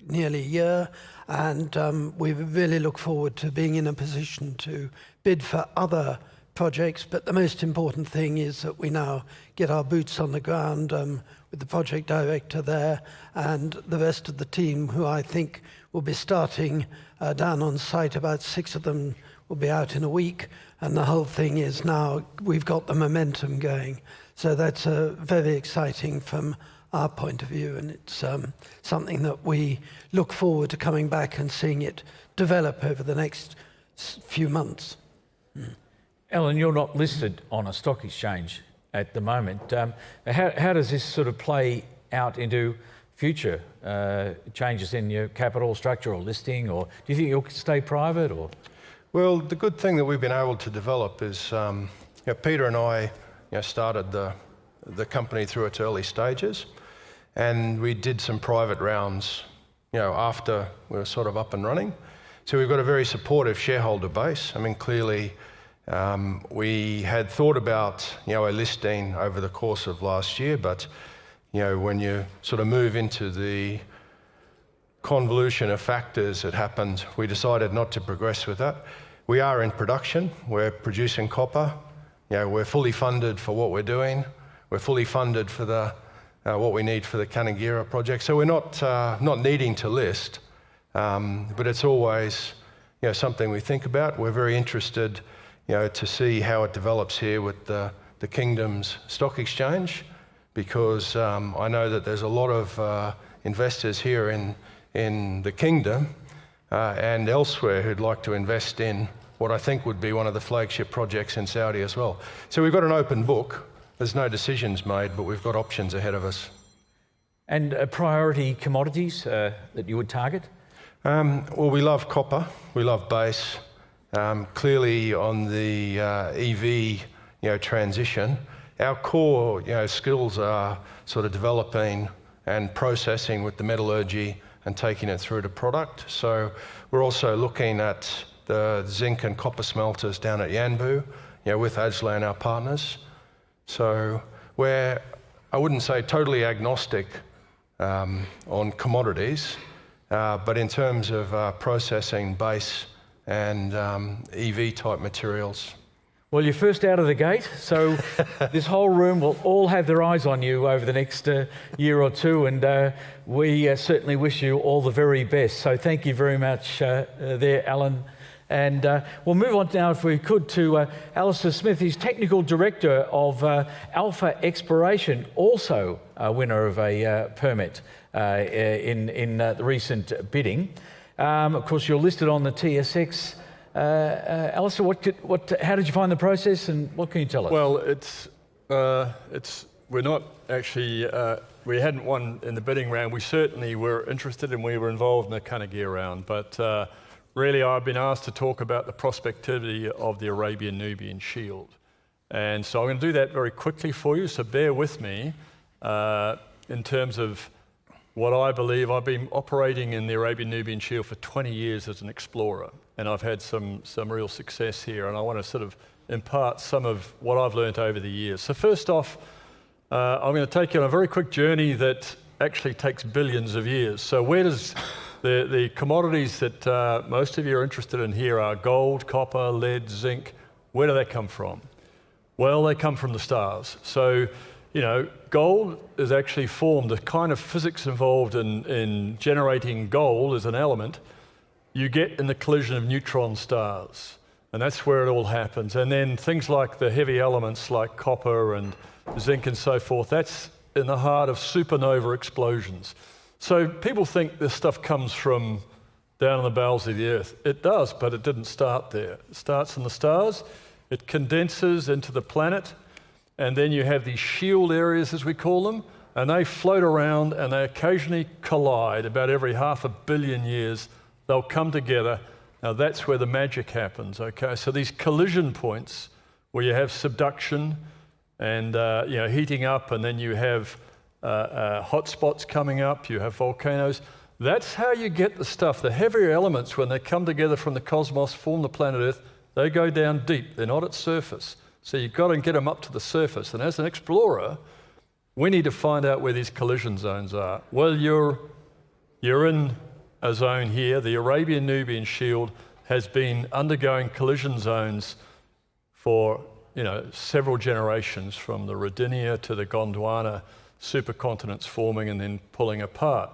nearly year, and we really look forward to being in a position to bid for other projects. But the most important thing is that we now get our boots on the ground with the project director there and the rest of the team, who I think will be starting down on site. About 6 of them will be out in a week, and the whole thing is now we've got the momentum going. So that's very exciting from our point of view, and it's something that we look forward to coming back and seeing it develop over the next few months. Alan, you're not listed on a stock exchange at the moment. How does this sort of play out into future changes in your capital structure or listing, or do you think you'll stay private? Or? Well, the good thing that we've been able to develop is Peter and I started the company through its early stages, and we did some private rounds after we were sort of up and running. So we've got a very supportive shareholder base. I mean, clearly we had thought about a listing over the course of last year, but when you sort of move into the convolution of factors that happened, we decided not to progress with that. We are in production. We're producing copper. We're fully funded for what we're doing. We're fully funded for what we need for the KAICC project. So we're not needing to list, but it's always something we think about. We're very interested to see how it develops here with the Kingdom's stock exchange, because I know that there's a lot of investors here in the Kingdom and elsewhere who'd like to invest in what I think would be one of the flagship projects in Saudi as well. So we've got an open book. There's no decisions made, but we've got options ahead of us. And priority commodities that you would target? Well, we love copper, we love base. Clearly on the EV transition, our core skills are sort of developing and processing with the metallurgy and taking it through to product. So we're also looking at the zinc and copper smelters down at Yanbu, with Ajlan, our partners. So we're, I wouldn't say totally agnostic on commodities, but in terms of processing base and EV type materials. Well, you're first out of the gate, so this whole room will all have their eyes on you over the next year or two, and we certainly wish you all the very best. So thank you very much there, Alan. And we'll move on now, if we could, to Alistair Smith. He's Technical Director of Alpha Exploration, also a winner of a permit in the recent bidding. Of course, you're listed on the TSX. Alistair, how did you find the process, and what can you tell us? Well, we're not actually, we hadn't won in the bidding round. We certainly were interested and we were involved in the Carnegie round, but really I've been asked to talk about the prospectivity of the Arabian-Nubian Shield. And so I'm going to do that very quickly for you, so bear with me in terms of what I believe. I've been operating in the Arabian-Nubian Shield for 20 years as an explorer, and I've had some real success here, and I want to sort of impart some of what I've learned over the years. So first off, I'm going to take you on a very quick journey that actually takes billions of years. So where does the commodities that most of you are interested in here are gold, copper, lead, zinc. Where do they come from? Well, they come from the stars. So, gold is actually formed, the kind of physics involved in generating gold as an element, you get in the collision of neutron stars. And that's where it all happens. And then things like the heavy elements like copper and zinc and so forth, that's in the heart of supernova explosions. So people think this stuff comes from down in the bowels of the earth. It does, but it didn't start there. It starts in the stars, it condenses into the planet, and then you have these shield areas, as we call them, and they float around and they occasionally collide. About every 500 million years, they'll come together. Now that's where the magic happens, okay? So these collision points where you have subduction and heating up, and then you have hot spots coming up, you have volcanoes. That's how you get the stuff. The heavier elements, when they come together from the cosmos, form the planet Earth, they go down deep. They're not at surface. So you've got to get them up to the surface. And as an explorer, we need to find out where these collision zones are. Well, you're in a zone here. The Arabian-Nubian Shield has been undergoing collision zones for several generations, from the Rodinia to the Gondwana supercontinents forming and then pulling apart.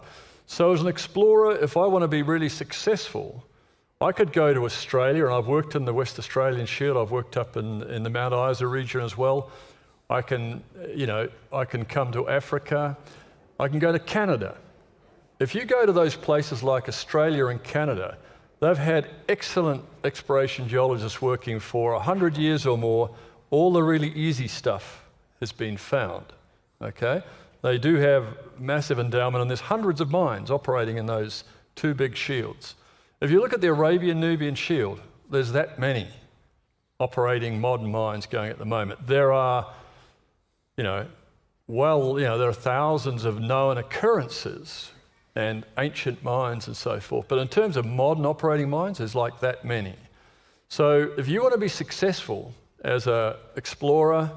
So as an explorer, if I want to be really successful, I could go to Australia, and I've worked in the West Australian Shield, I've worked up in the Mount Isa region as well. I can come to Africa, I can go to Canada. If you go to those places like Australia and Canada, they've had excellent exploration geologists working for 100 years or more. All the really easy stuff has been found, okay? They do have massive endowment, and there's hundreds of mines operating in those two big shields. If you look at the Arabian-Nubian Shield, there's that many operating modern mines going at the moment. There are, there are thousands of known occurrences and ancient mines and so forth. But in terms of modern operating mines, there's like that many. So if you want to be successful as an explorer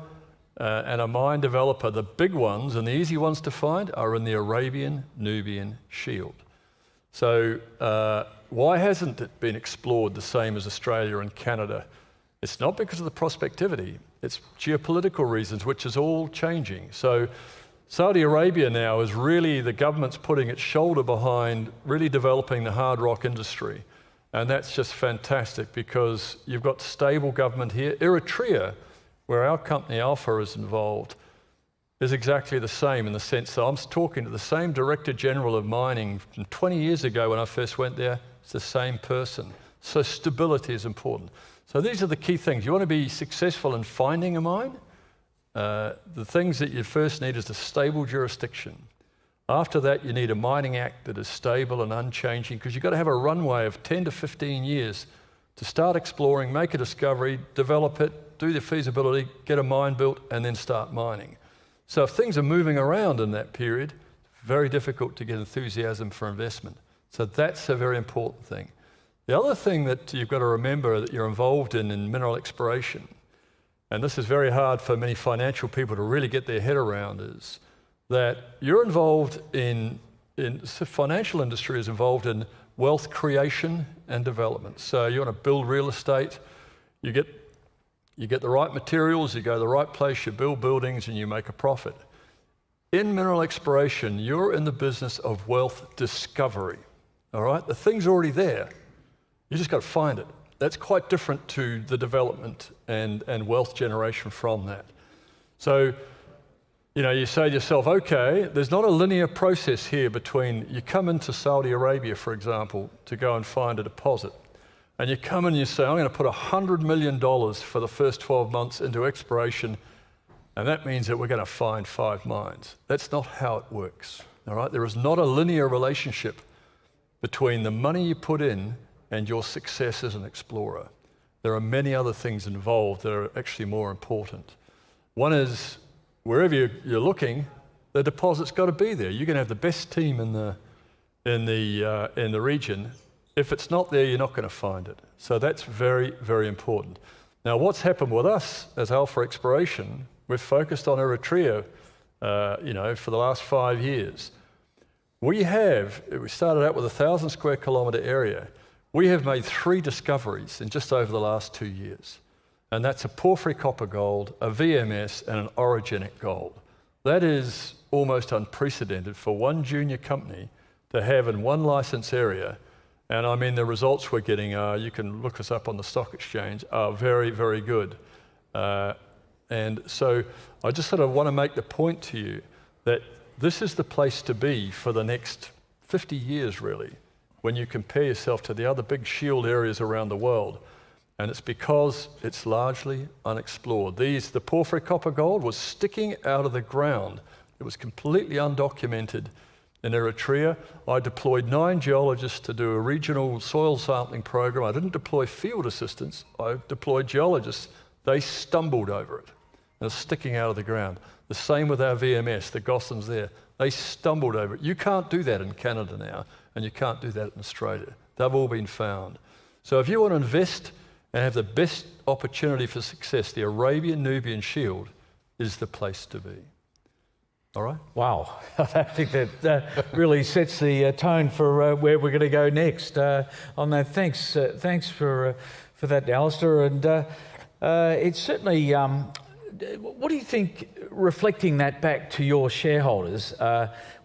and a mine developer, the big ones and the easy ones to find are in the Arabian-Nubian Shield. So why hasn't it been explored the same as Australia and Canada? It's not because of the prospectivity, it's geopolitical reasons, which is all changing. So Saudi Arabia now is really, the government's putting its shoulder behind really developing the hard rock industry. And that's just fantastic because you've got stable government here. Eritrea, where our company Alpha is involved, is exactly the same in the sense that I'm talking to the same Director General of Mining from 20 years ago when I first went there. It's the same person. So stability is important. So these are the key things. You want to be successful in finding a mine? The things that you first need is a stable jurisdiction. After that, you need a mining act that is stable and unchanging, because you've got to have a runway of 10 to 15 years to start exploring, make a discovery, develop it, do the feasibility, get a mine built, and then start mining. So if things are moving around in that period, it's very difficult to get enthusiasm for investment. So that's a very important thing. The other thing that you've got to remember that you're involved in mineral exploration, and this is very hard for many financial people to really get their head around, is that you're involved in financial industry is involved in wealth creation and development. So you want to build real estate, you get the right materials, you go to the right place, you build buildings, and you make a profit. In mineral exploration, you're in the business of wealth discovery, all right? The thing's already there. You just got to find it. That's quite different to the development and wealth generation from that. So, you say to yourself, okay, there's not a linear process here between, you come into Saudi Arabia, for example, to go and find a deposit. And you come and you say, I'm going to put $100 million for the first 12 months into exploration, and that means that we're going to find 5 mines. That's not how it works, all right? There is not a linear relationship between the money you put in and your success as an explorer. There are many other things involved that are actually more important. One is, wherever you're looking, the deposit's got to be there. You can have the best team in the region. If it's not there, you're not going to find it. So that's very, very important. Now, what's happened with us as Alpha Exploration, we've focused on Eritrea, for the last 5 years. We started out with a 1,000 square kilometre area. We have made 3 discoveries in just over the last 2 years. And that's a porphyry copper gold, a VMS, and an orogenic gold. That is almost unprecedented for one junior company to have in one license area. And I mean, the results we're getting you can look us up on the stock exchange, are very, very good. And so I just sort of want to make the point to you that this is the place to be for the next 50 years, really, when you compare yourself to the other big shield areas around the world. And it's because it's largely unexplored. The porphyry copper gold was sticking out of the ground. It was completely undocumented in Eritrea. I deployed 9 geologists to do a regional soil sampling program. I didn't deploy field assistants, I deployed geologists. They stumbled over it. And it's sticking out of the ground. The same with our VMS, the Goslings there. They stumbled over it. You can't do that in Canada now, and you can't do that in Australia. They've all been found. So if you want to invest and have the best opportunity for success, the Arabian-Nubian Shield is the place to be. All right? Wow, I think that really sets the tone for where we're going to go next. On that, thanks for that, Alistair. And it's certainly, what do you think, reflecting that back to your shareholders,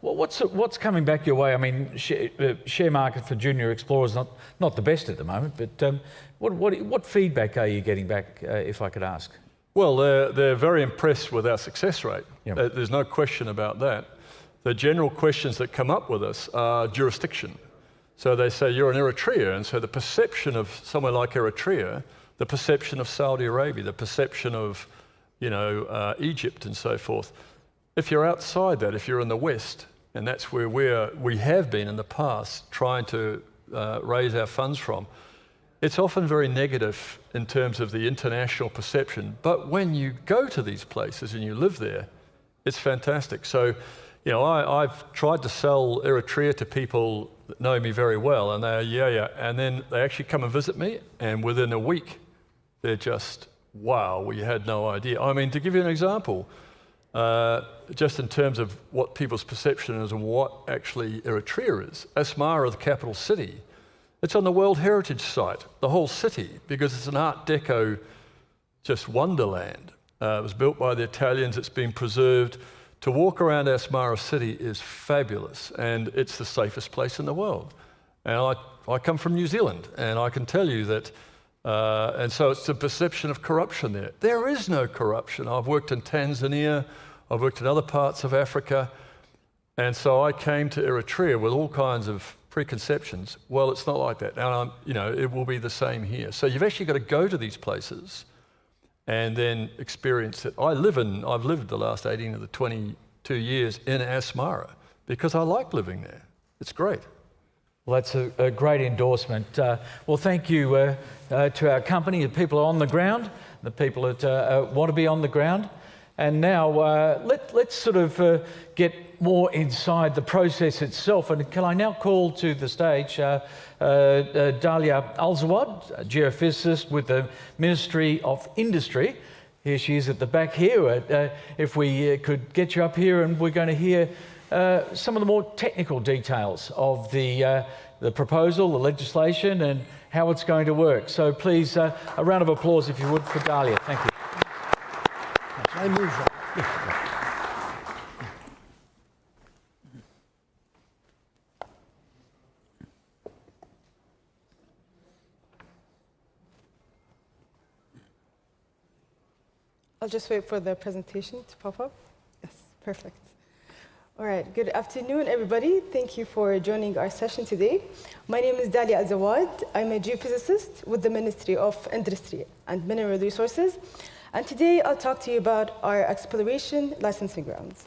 what's coming back your way? I mean, share market for junior explorers not the best at the moment, but what feedback are you getting back, if I could ask? Well, they're very impressed with our success rate. Yep. There's no question about that. The general questions that come up with us are jurisdiction. So they say, you're in Eritrea, and so the perception of somewhere like Eritrea, the perception of Saudi Arabia, the perception of Egypt and so forth. If you're outside that, if you're in the West, and that's where we have been in the past trying to raise our funds from, it's often very negative in terms of the international perception. But when you go to these places and you live there, it's fantastic. So, I've tried to sell Eritrea to people that know me very well, and they're, yeah. And then they actually come and visit me, and within a week, they're just, wow, we had no idea. I mean, to give you an example, just in terms of what people's perception is and what actually Eritrea is, Asmara, the capital city, it's on the World Heritage Site, the whole city, because it's an Art Deco just wonderland. It was built by the Italians, it's been preserved. To walk around Asmara city is fabulous, and it's the safest place in the world. And I come from New Zealand, and I can tell you that, and so it's the perception of corruption there. There is no corruption. I've worked in Tanzania, I've worked in other parts of Africa, and so I came to Eritrea with all kinds of preconceptions. Well, it's not like that. Now, it will be the same here. So you've actually got to go to these places and then experience it. I've lived the last 18 of the 22 years in Asmara, because I like living there. It's great. Well, that's a great endorsement. Well, thank you to our company, the people on the ground, the people that want to be on the ground. And now let's sort of get more inside the process itself. And can I now call to the stage Dalia Al-Zawad, a geophysicist with the Ministry of Industry. Here she is at the back here. If we could get you up here, and we're going to hear some of the more technical details of the proposal, the legislation, and how it's going to work. So please, a round of applause, if you would, for Dalia. Thank you. I move that. I'll just wait for the presentation to pop up. Yes, perfect. All right, good afternoon, everybody. Thank you for joining our session today. My name is Dalia Al-Zawad. I'm a geophysicist with the Ministry of Industry and Mineral Resources. And today I'll talk to you about our exploration licensing grounds.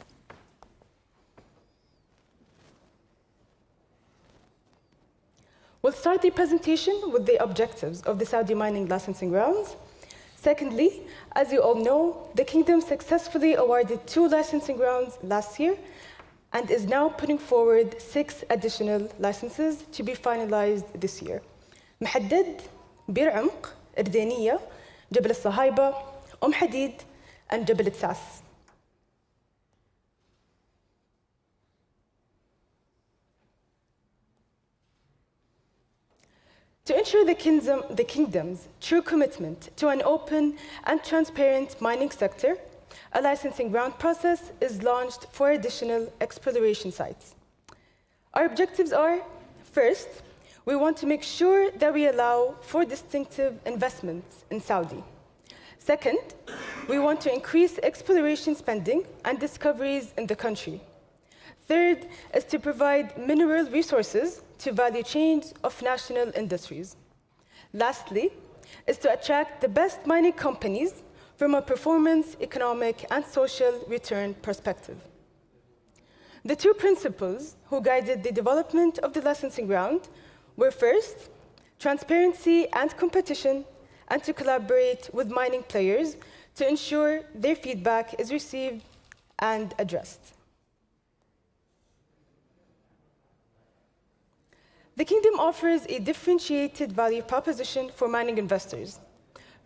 We'll start the presentation with the objectives of the Saudi mining licensing grounds. Secondly, as you all know, the Kingdom successfully awarded 2 licensing grounds last year and is now putting forward 6 additional licenses to be finalized this year. محدد, بير عمق, إردانية, جبل الصهايبة, حديد, and جبل تساس. To ensure the Kingdom's true commitment to an open and transparent mining sector, a licensing ground process is launched for additional exploration sites. Our objectives are, first, we want to make sure that we allow for distinctive investments in Saudi. Second, we want to increase exploration spending and discoveries in the country. Third is to provide mineral resources to value chains of national industries. Lastly, is to attract the best mining companies from a performance, economic, and social return perspective. The 2 principles who guided the development of the licensing ground were first, transparency and competition, and to collaborate with mining players to ensure their feedback is received and addressed. The Kingdom offers a differentiated value proposition for mining investors.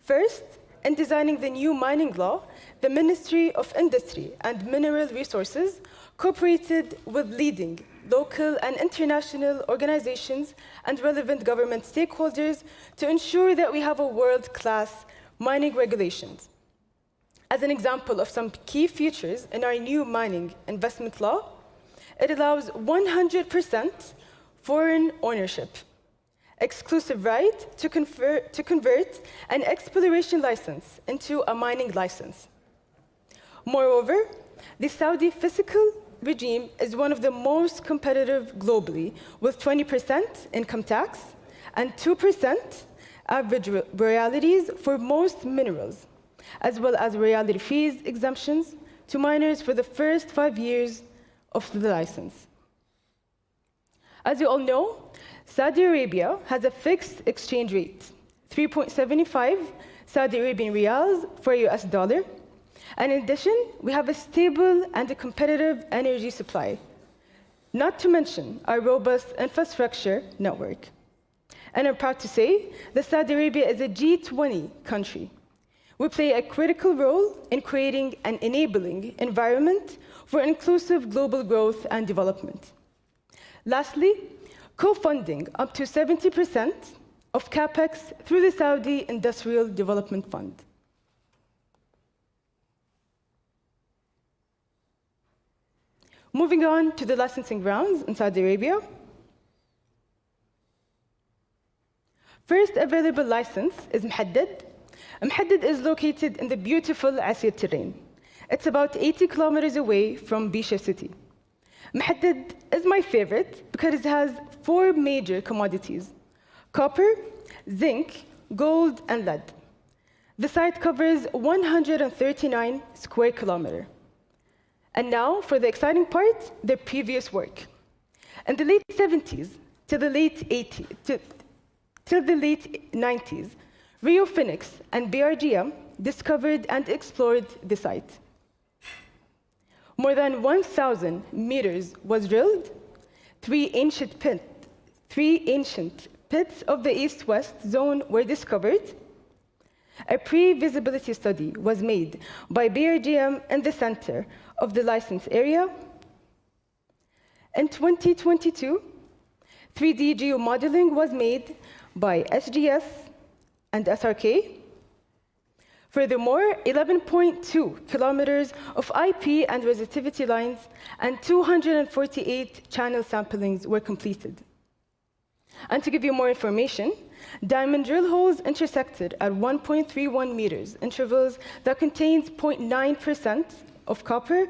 First, in designing the new mining law, the Ministry of Industry and Mineral Resources cooperated with leading local and international organizations and relevant government stakeholders to ensure that we have a world-class mining regulations. As an example of some key features in our new mining investment law, it allows 100% foreign ownership, exclusive right to convert an exploration license into a mining license. Moreover, the Saudi fiscal regime is one of the most competitive globally, with 20% income tax and 2% average royalties for most minerals, as well as royalty fees exemptions to miners for the first 5 years of the license. As you all know, Saudi Arabia has a fixed exchange rate, 3.75 Saudi Arabian riyals for US dollar. And in addition, we have a stable and a competitive energy supply, not to mention our robust infrastructure network. And I'm proud to say that Saudi Arabia is a G20 country. We play a critical role in creating an enabling environment for inclusive global growth and development. Lastly, co-funding up to 70% of CapEx through the Saudi Industrial Development Fund. Moving on to the licensing grounds in Saudi Arabia. First available license is Muhaddad. Muhaddad is located in the beautiful Asir terrain. It's about 80 kilometers away from Bisha city. Muhaddad is my favorite because it has 4 major commodities: copper, zinc, gold, and lead. The site covers 139 square kilometers. And now, for the exciting part, their previous work. In the late 70s to the late 80s, till the late 90s, Rio Phoenix and BRGM discovered and explored the site. More than 1,000 meters was drilled, three ancient pits of the east-west zone were discovered. A pre-visibility study was made by BRGM in the center of the license area. In 2022, 3D geomodeling was made by SGS and SRK. Furthermore, 11.2 kilometers of IP and resistivity lines and 248 channel samplings were completed. And to give you more information, diamond drill holes intersected at 1.31 meters intervals that contains 0.9% of copper,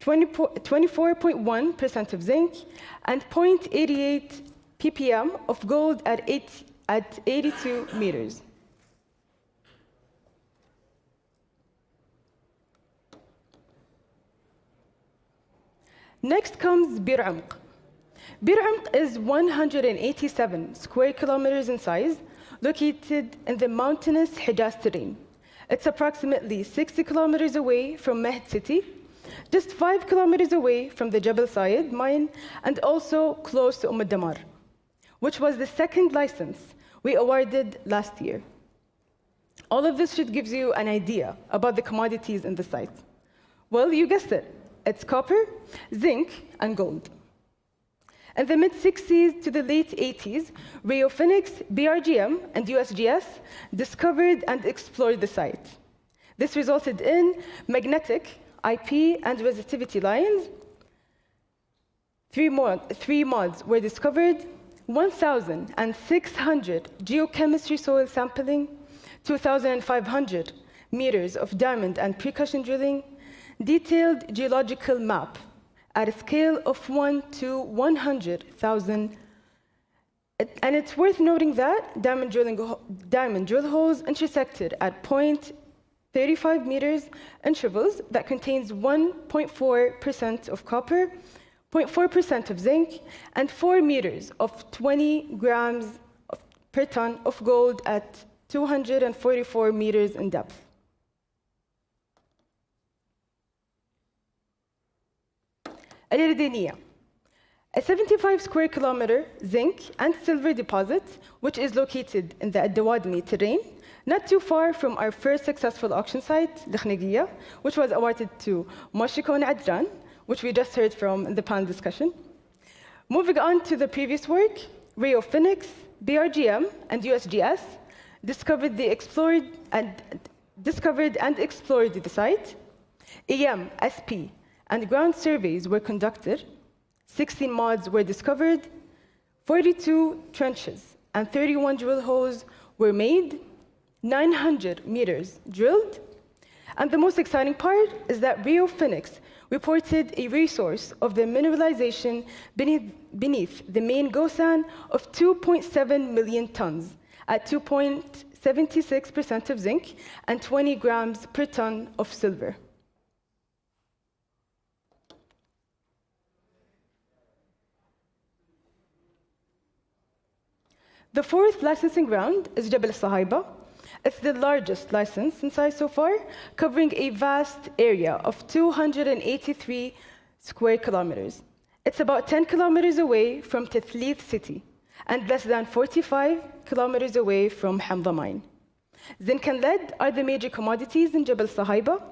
24.1% of zinc, and 0.88 ppm of gold at 82 meters. Next comes Bir Amq. Bir Amq is 187 square kilometers in size, located in the mountainous Hijaz terrain. It's approximately 60 kilometers away from Mahd city, just 5 kilometers away from the Jabal Sayed mine, and also close to Damar, which was the second license we awarded last year. All of this should give you an idea about the commodities in the site. Well, you guessed it. It's copper, zinc, and gold. In the mid-60s to the late 80s, Rio Phoenix, BRGM, and USGS discovered and explored the site. This resulted in magnetic, IP, and resistivity lines. Three mods were discovered, 1,600 geochemistry soil sampling, 2,500 meters of diamond and percussion drilling, detailed geological map at a scale of 1 to 100,000. And it's worth noting that diamond drill holes intersected at 0.35 meters intervals that contains 1.4% of copper, 0.4% of zinc, and 4 meters of 20 grams per ton of gold at 244 meters in depth. Al-Irdiniya, a 75 square kilometer zinc and silver deposit, which is located in the Ad-Dawadmi terrain, not too far from our first successful auction site, Dakhnegiya, which was awarded to Mashiko and Adran, which we just heard from in the panel discussion. Moving on to the previous work, Rio Phoenix, BRGM, and USGS discovered and explored the site. EM, SP, and ground surveys were conducted. 16 mods were discovered, 42 trenches and 31 drill holes were made, 900 meters drilled. And the most exciting part is that Rio Phoenix reported a resource of the mineralization beneath the main Gosan of 2.7 million tons at 2.76% of zinc and 20 grams per ton of silver. The fourth licensing round is Jabal Sahaiba. It's the largest license in size so far, covering a vast area of 283 square kilometers. It's about 10 kilometers away from Tathlith city and less than 45 kilometers away from Hamza mine. Zinc and lead are the major commodities in Jabal Sahaiba.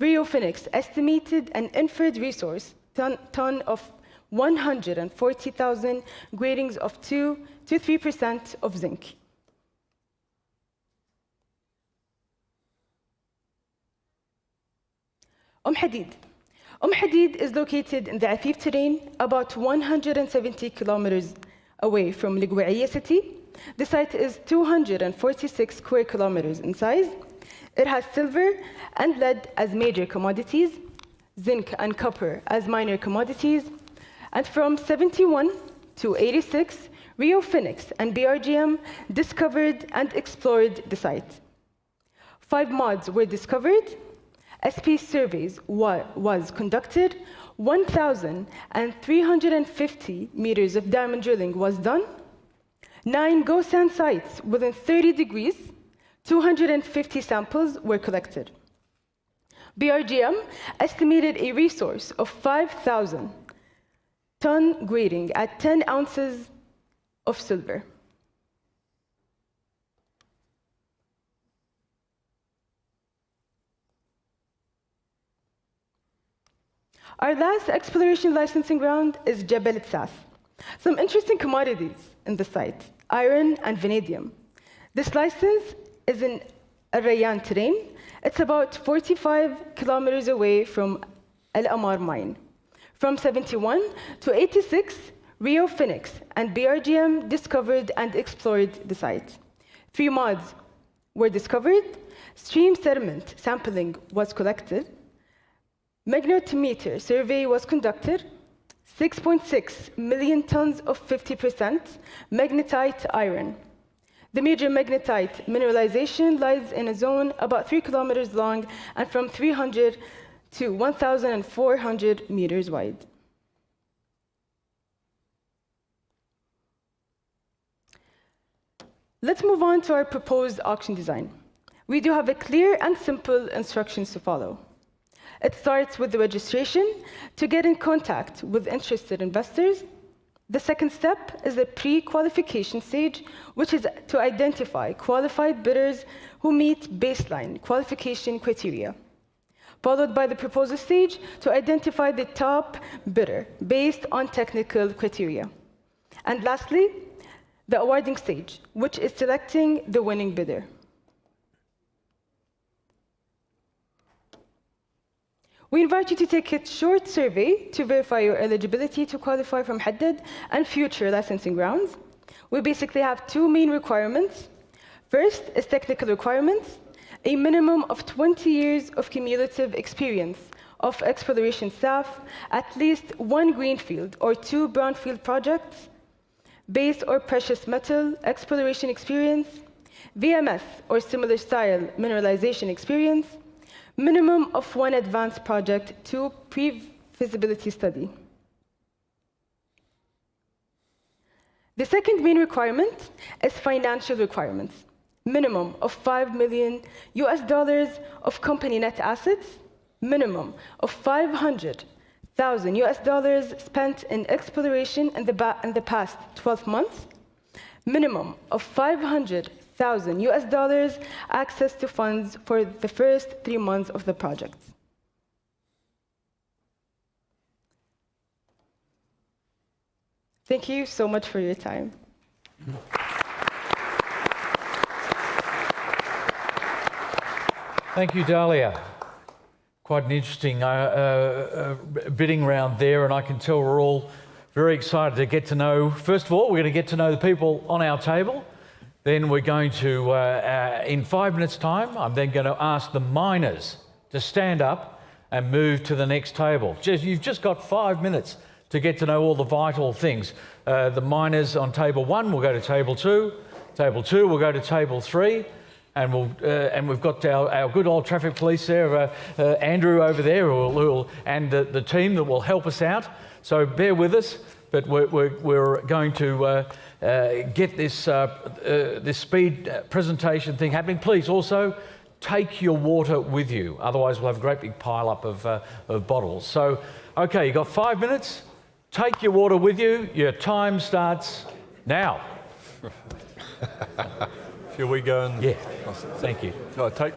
Rio Phoenix estimated an inferred resource ton of 140,000 gradings of 2 to 3% of zinc. Hadid. Hadid is located in the Afif terrain, about 170 kilometers away from Ligwaiya city. The site is 246 square kilometers in size. It has silver and lead as major commodities, zinc and copper as minor commodities. And from 71 to 86, Rio Phoenix and BRGM discovered and explored the site. 5 mods were discovered, SP surveys was conducted, 1,350 meters of diamond drilling was done, 9 go sand sites within 30 degrees, 250 samples were collected. BRGM estimated a resource of 5,000 ton grading at 10 ounces of silver. Our last exploration licensing round is Jebel Tsas. Some interesting commodities in the site, iron and vanadium. This license is in Al Rayyan terrain. It's about 45 kilometers away from Al Amar mine. From 71 to 86, Rio Phoenix and BRGM discovered and explored the site. 3 mods were discovered, stream sediment sampling was collected, magnetometer survey was conducted, 6.6 million tons of 50% magnetite iron. The major magnetite mineralization lies in a zone about 3 kilometers long and from 300 to 1,400 meters wide. Let's move on to our proposed auction design. We do have a clear and simple instructions to follow. It starts with the registration to get in contact with interested investors. The second step is the pre-qualification stage, which is to identify qualified bidders who meet baseline qualification criteria, followed by the proposal stage to identify the top bidder based on technical criteria. And lastly, the awarding stage, which is selecting the winning bidder. We invite you to take a short survey to verify your eligibility to qualify from Haddad and future licensing rounds. We basically have 2 main requirements. First is technical requirements, a minimum of 20 years of cumulative experience of exploration staff, at least 1 greenfield or 2 brownfield projects, base or precious metal exploration experience, VMS or similar style mineralization experience, minimum of 1 advanced project, 2 pre-feasibility study. The second main requirement is financial requirements. Minimum of $5 million of company net assets, minimum of $500,000 spent in exploration in the past 12 months, minimum of $500,000 access to funds for the first 3 months of the project. Thank you so much for your time. Thank you, Dalia. Quite an interesting bidding round there, and I can tell we're all very excited to get to know, first of all, we're going to get to know the people on our table. Then we're going to, in 5 minutes' time, I'm then going to ask the miners to stand up and move to the next table. You've just got 5 minutes to get to know all the vital things. The miners on table 1 will go to table 2. Table 2 will go to table 3. And we've got our good old traffic police there, Andrew over there, and the team that will help us out. So bear with us, but we're going to get this this speed presentation thing happening. Please also take your water with you, otherwise we'll have a great big pile up of bottles. So, okay, you've got 5 minutes. Take your water with you. Your time starts now. Shall we go and... Yeah, thank you. Take...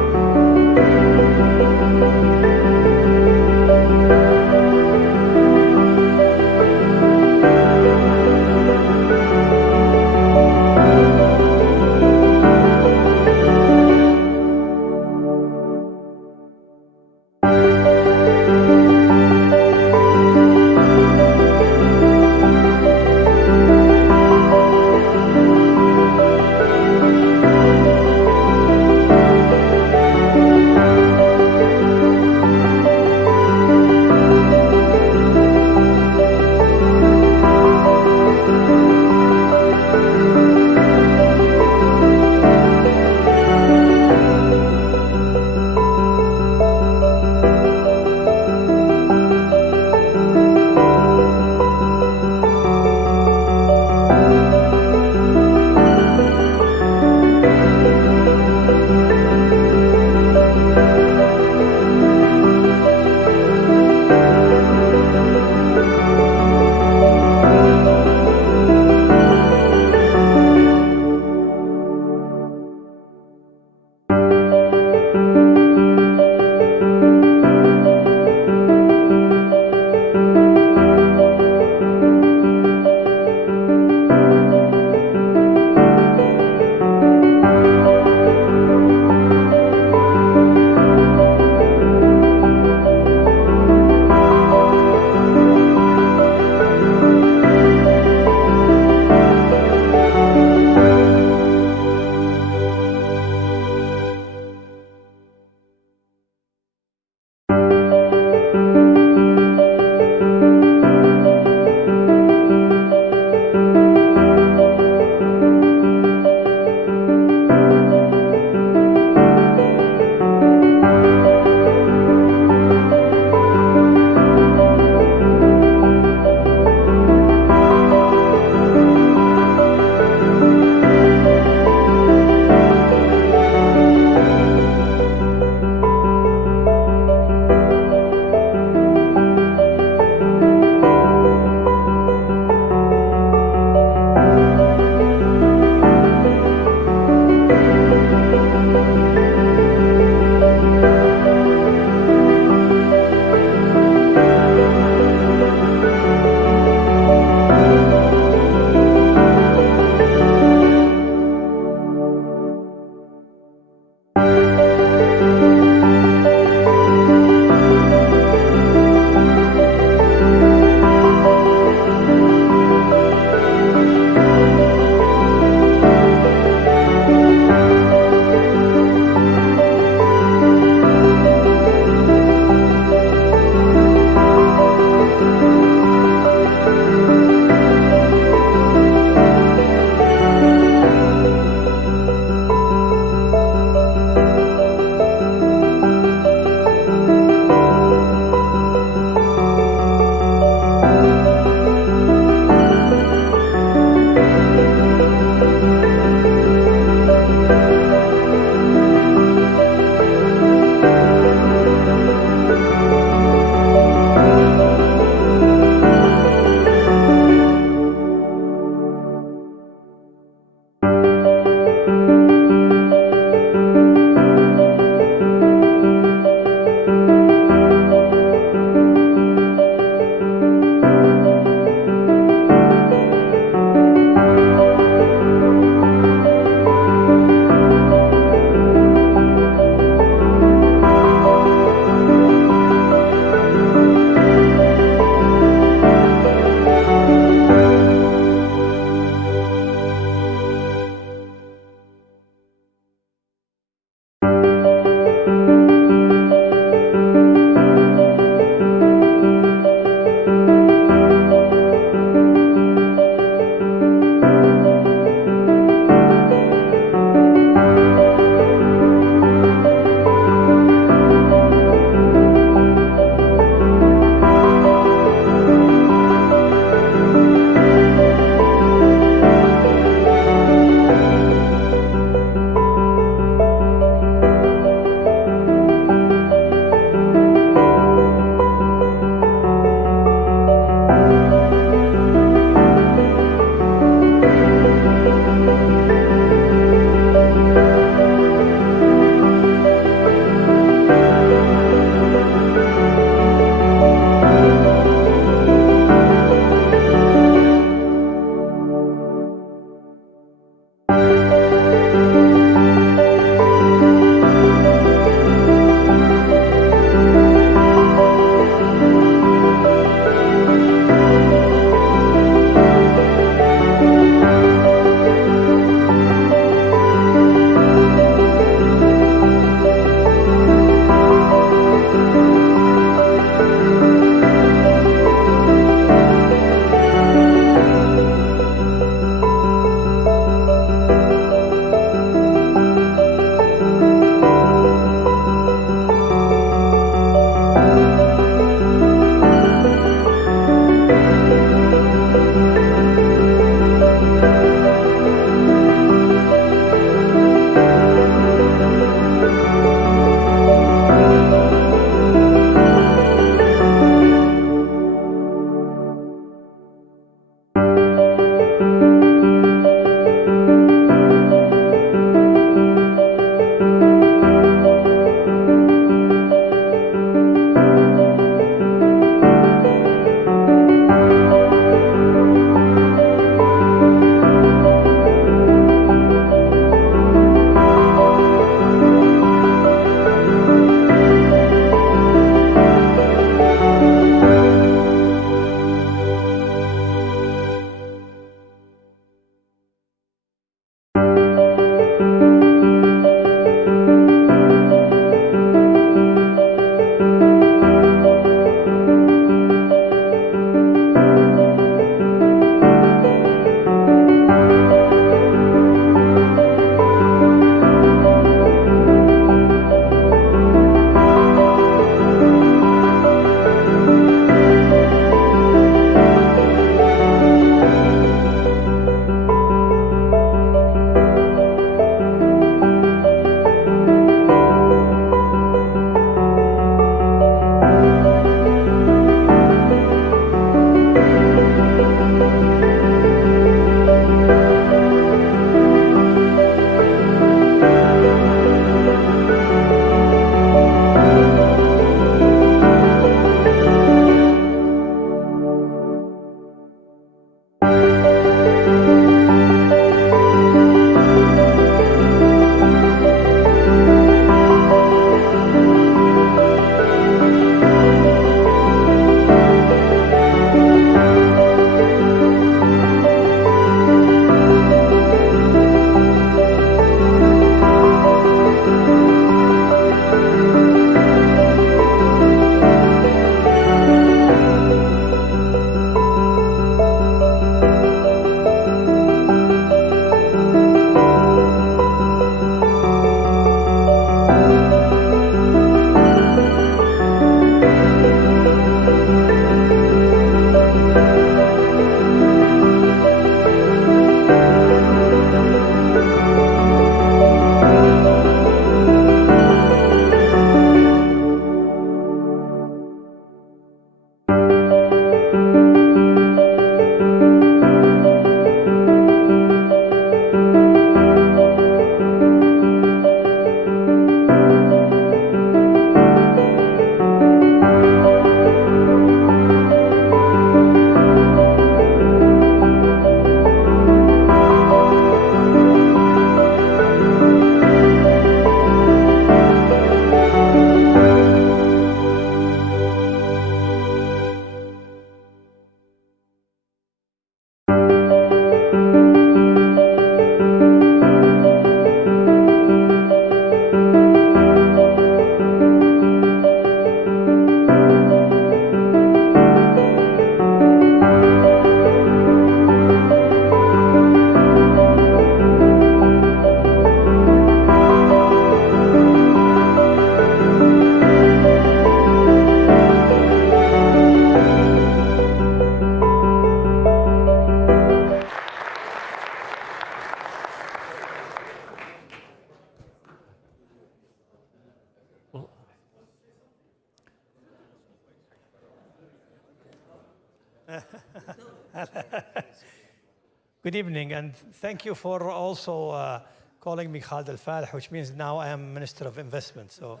Good evening, and thank you for also calling me Khalid Al-Falih, which means now I am Minister of Investment. So,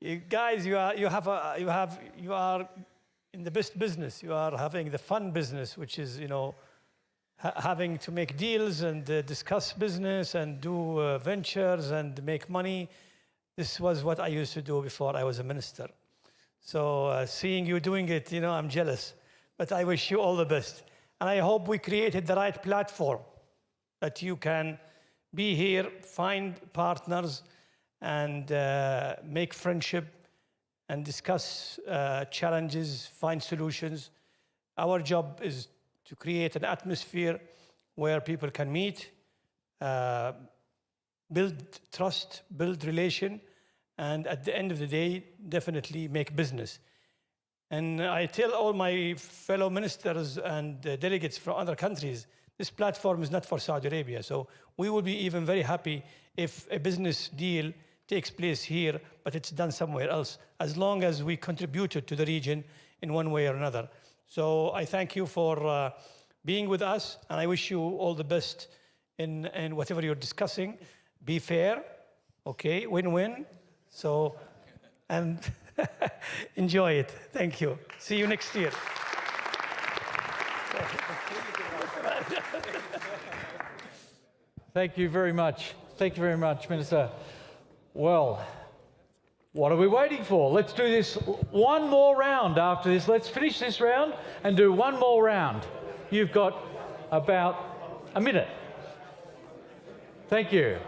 you guys, you are in the best business. You are having the fun business, which is, you know, having to make deals and discuss business and do ventures and make money. This was what I used to do before I was a minister. So seeing you doing it, you know, I'm jealous. But I wish you all the best. And I hope we created the right platform that you can be here, find partners, and make friendship and discuss challenges, find solutions. Our job is to create an atmosphere where people can meet, build trust, build relation, and at the end of the day, definitely make business. And I tell all my fellow ministers and delegates from other countries, this platform is not for Saudi Arabia. So we will be even very happy if a business deal takes place here, but it's done somewhere else, as long as we contributed to the region in one way or another. So I thank you for being with us, and I wish you all the best in whatever you're discussing. Be fair, okay, win-win. So, and enjoy it. Thank you. See you next year. Thank you very much. Thank you very much, Minister. Well, what are we waiting for? Let's do this one more round after this. Let's finish this round and do one more round. You've got about a minute. Thank you.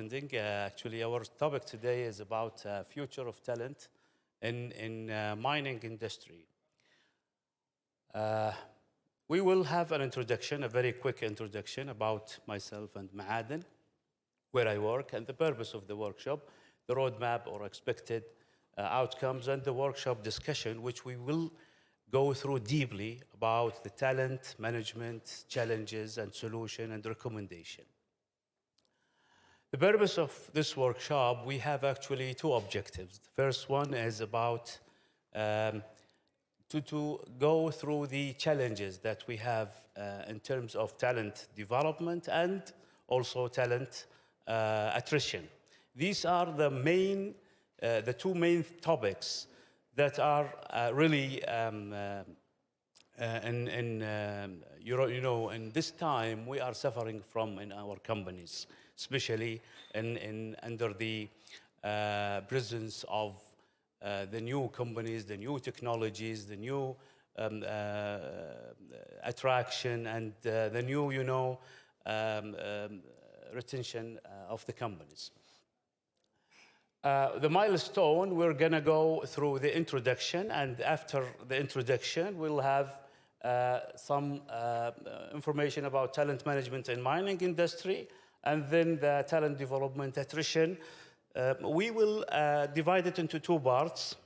attending. Actually, our topic today is about future of talent in mining industry. We will have an introduction, a very quick introduction about myself and Ma'aden, where I work, and the purpose of the workshop, the roadmap or expected outcomes, and the workshop discussion, which we will go through deeply about the talent management challenges and solution and recommendation. The purpose of this workshop, we have actually two objectives. The first one is about to go through the challenges that we have in terms of talent development and also talent attrition. These are the two main topics that are really in this time we are suffering from in our companies, especially under the presence of the new companies, the new technologies, the new attraction, and the new retention of the companies. The milestone, we're going to go through the introduction, and after the introduction, we'll have some information about talent management in mining industry, and then the talent development attrition. We will divide it into two parts.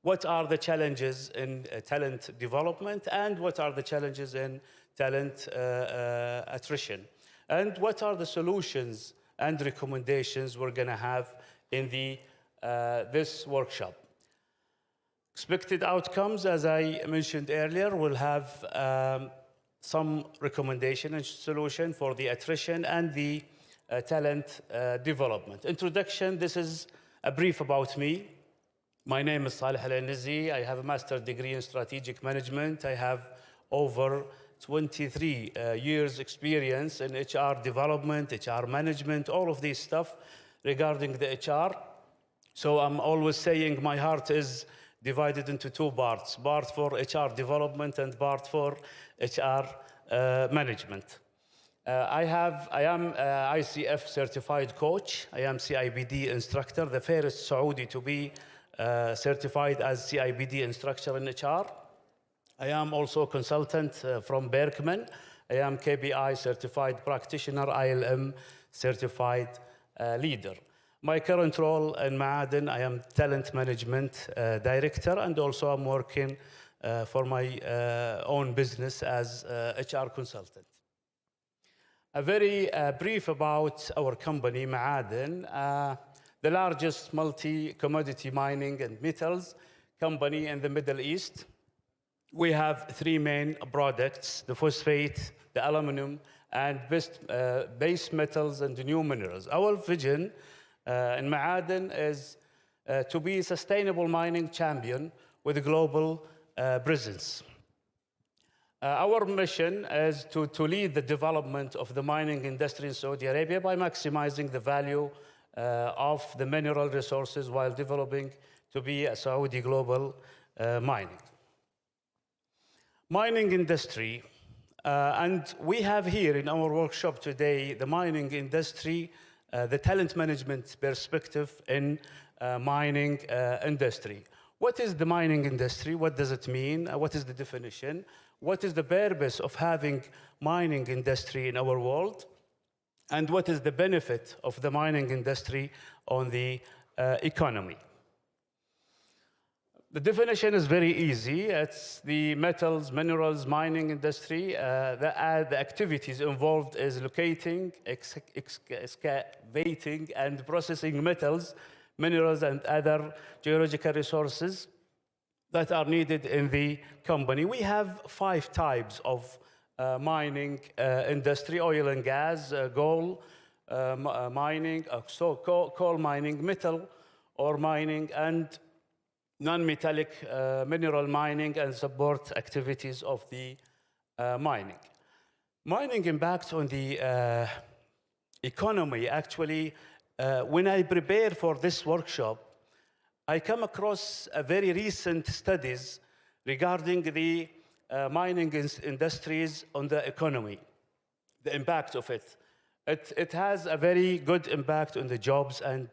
What are the challenges in talent development, and what are the challenges in talent attrition? And what are the solutions and recommendations we're going to have in this workshop? Expected outcomes, as I mentioned earlier, we'll have some recommendation and solution for the attrition and the talent development. Introduction, this is a brief about me. My name is Saleh Al-Nizi. I have a master's degree in strategic management. I have over 23 years experience in HR development, HR management, all of this stuff regarding the HR. So I'm always saying my heart is divided into two parts, part for HR development and part for HR management. I am ICF certified coach. I am CIBD instructor, the first Saudi to be certified as CIBD instructor in HR. I am also a consultant from Berkman. I am KPI certified practitioner, ILM certified leader. My current role in Ma'aden, I am talent management director, and also I'm working for my own business as HR consultant. A very brief about our company, Ma'aden, the largest multi-commodity mining and metals company in the Middle East. We have three main products: the phosphate, the aluminum, and base metals and the new minerals. Our vision in Ma'aden is to be a sustainable mining champion with a global presence. Our mission is to lead the development of the mining industry in Saudi Arabia by maximizing the value of the mineral resources while developing to be a Saudi global mining. Mining industry, and we have here in our workshop today the mining industry, the talent management perspective in mining industry. What is the mining industry? What does it mean? What is the definition? What is the purpose of having mining industry in our world? And what is the benefit of the mining industry on the economy? The definition is very easy. It's the metals, minerals, mining industry. The activities involved is locating, excavating, and processing metals, minerals, and other geological resources that are needed in the company. We have 5 types of mining industry: oil and gas, gold mining, coal mining, metal ore mining, and non-metallic mineral mining, and support activities of the mining. Mining impact on the economy, actually, when I prepared for this workshop, I come across a very recent studies regarding the mining industries on the economy, the impact of it. It has a very good impact on the jobs and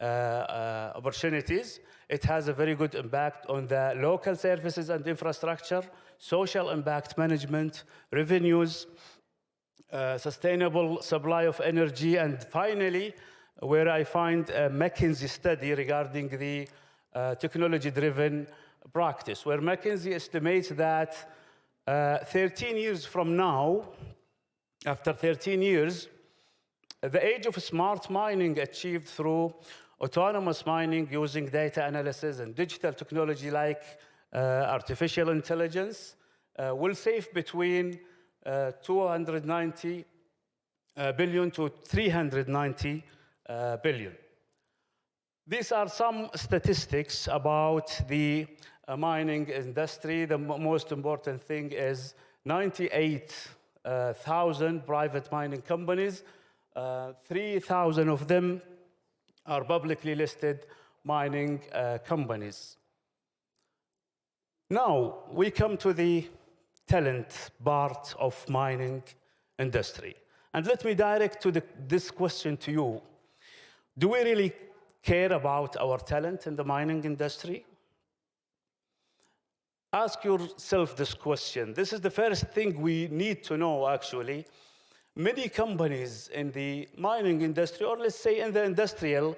opportunities. It has a very good impact on the local services and infrastructure, social impact management, revenues, sustainable supply of energy, and finally, where I find a McKinsey study regarding the technology-driven practice, where McKinsey estimates that 13 years from now, after 13 years, the age of smart mining achieved through autonomous mining using data analysis and digital technology like artificial intelligence will save between 290 billion to 390 billion. These are some statistics about the mining industry. The most important thing is 98,000 private mining companies. 3,000 of them are publicly listed mining companies. Now, we come to the talent part of mining industry. And let me direct this question to you. Do we really care about our talent in the mining industry? Ask yourself this question. This is the first thing we need to know, actually. Many companies in the mining industry, or let's say in the industrial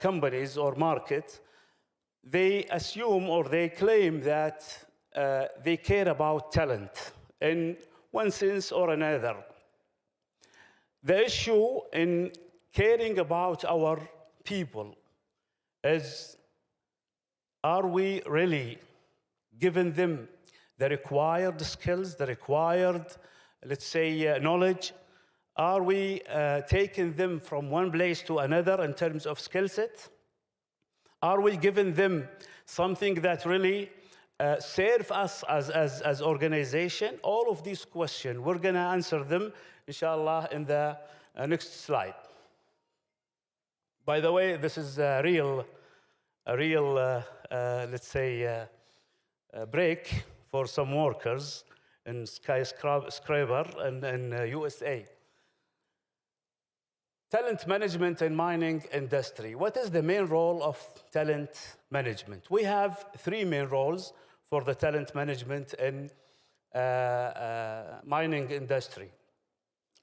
companies or market, they assume or they claim that they care about talent in one sense or another. The issue in caring about our people is, are we really giving them the required skills, the required, let's say, knowledge? Are we taking them from one place to another in terms of skill set? Are we giving them something that really serve us as organization? All of these questions, we're going to answer them, inshallah, in the next slide. By the way, this is a real let's say, break for some workers in skyscraper in USA. Talent management in mining industry. What is the main role of talent management? We have three main roles for the talent management in mining industry.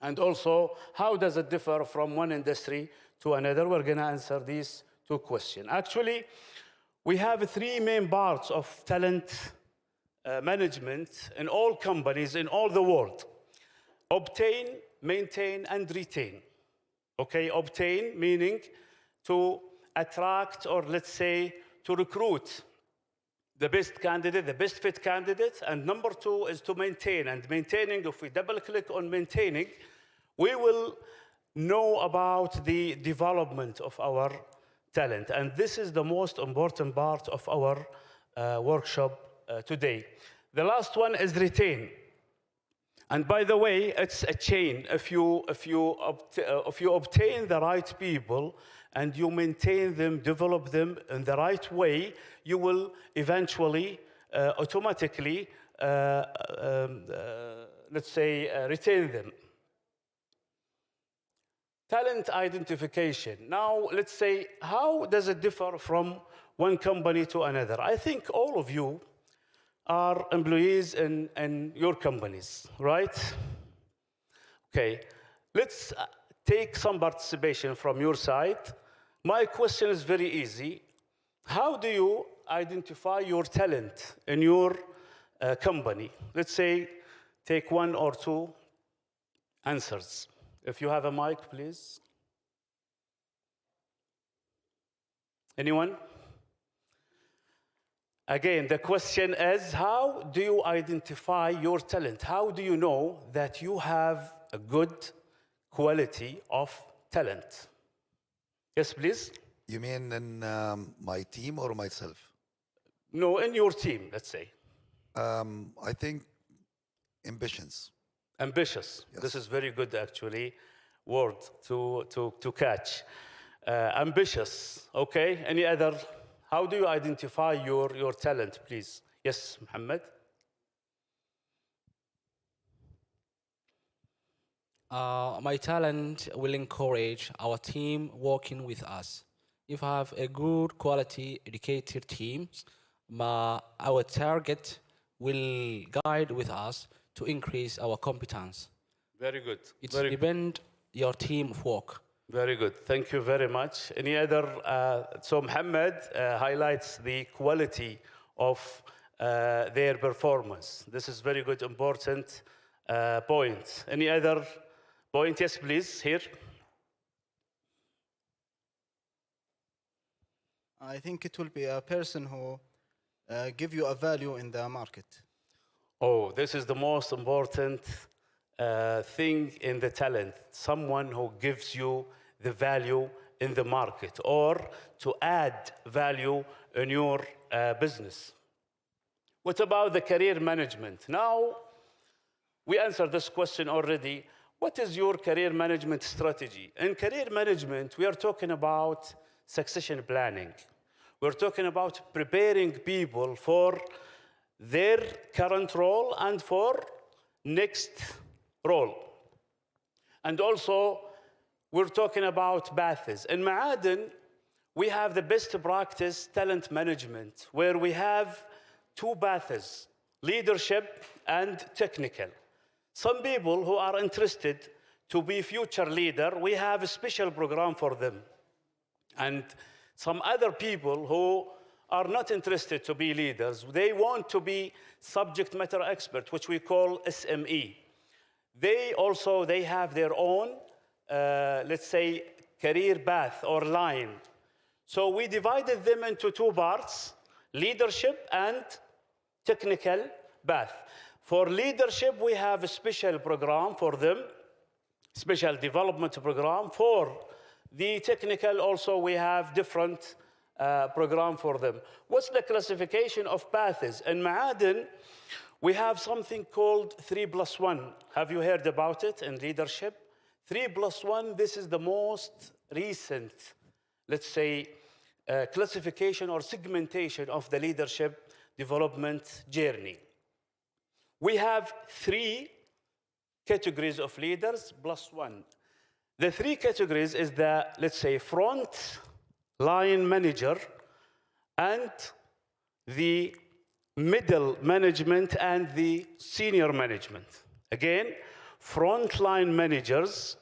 And also, how does it differ from one industry to another? We're going to answer these two questions. Actually, we have three main parts of talent management in all companies in all the world: obtain, maintain, and retain. Okay, obtain meaning to attract, or let's say to recruit the best candidate, the best fit candidate. And number two is to maintain. And maintaining, if we double click on maintaining, we will know about the development of our talent. And this is the most important part of our workshop today. The last one is retain. And by the way, it's a chain. If you obtain the right people and you maintain them, develop them in the right way, you will eventually, automatically, let's say, retain them. Talent identification. Now, let's say, how does it differ from one company to another? I think all of you are employees in your companies, right? Okay, let's take some participation from your side. My question is very easy. How do you identify your talent in your company? Let's say, take one or two answers. If you have a mic, please. Anyone? Again, the question is, how do you identify your talent? How do you know that you have a good quality of talent? Yes, please. You mean in my team or myself? No, in your team, let's say. I think ambitions. Ambitious. Yes. This is very good, actually, word to catch. Ambitious. Okay. Any other? How do you identify your talent, please? Yes, Mohammed. My talent will encourage our team working with us. If I have a good quality educated team, our target will guide with us to increase our competence. Very good. It depends your team of work. Very good. Thank you very much. Any other? So Mohammed highlights the quality of their performance. This is very good, important point. Any other point? Yes, please, here. I think it will be a person who give you a value in the market. Oh, this is the most important thing in the talent. Someone who gives you the value in the market or to add value in your business. What about the career management? Now, we answered this question already. What is your career management strategy? In career management, we are talking about succession planning. We're talking about preparing people for their current role and for next role. And also, we're talking about paths. In Ma'aden, we have the best practice talent management, where we have two paths, leadership and technical. Some people who are interested to be future leader, we have a special program for them. And some other people who are not interested to be leaders, they want to be subject matter expert, which we call SME. They have their own, let's say, career path or line. So we divided them into two parts, leadership and technical path. For leadership, we have a special program for them, special development program. For the technical, also, we have different program for them. What's the classification of paths? In Ma'aden, we have something called 3+1. Have you heard about it in leadership? 3+1, this is the most recent, let's say, classification or segmentation of the leadership development journey. We have 3 categories of leaders plus 1. The 3 categories is the, let's say, front line manager and the middle management and the senior management. Again, frontline managers,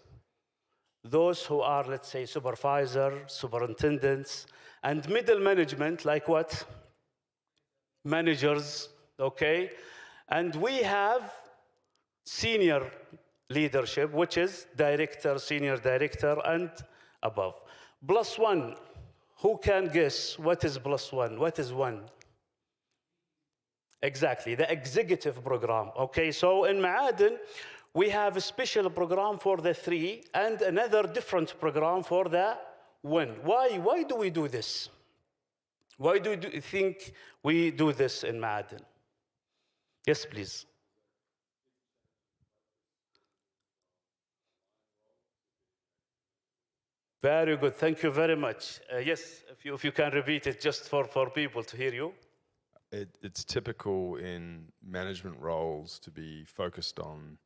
those who are, let's say, supervisor, superintendents, and middle management, like what? Managers, okay? And we have senior leadership, which is director, senior director, and above. +1, who can guess what is +1? What is 1? Exactly, the executive program. Okay, so in Ma'aden, we have a special program for the 3 and another different program for the 1. Why do we do this? Why do you think we do this in Ma'aden? Yes, please. Very good, thank you very much. Yes, if you can repeat it just for people to hear you. It's typical in management roles to be focused on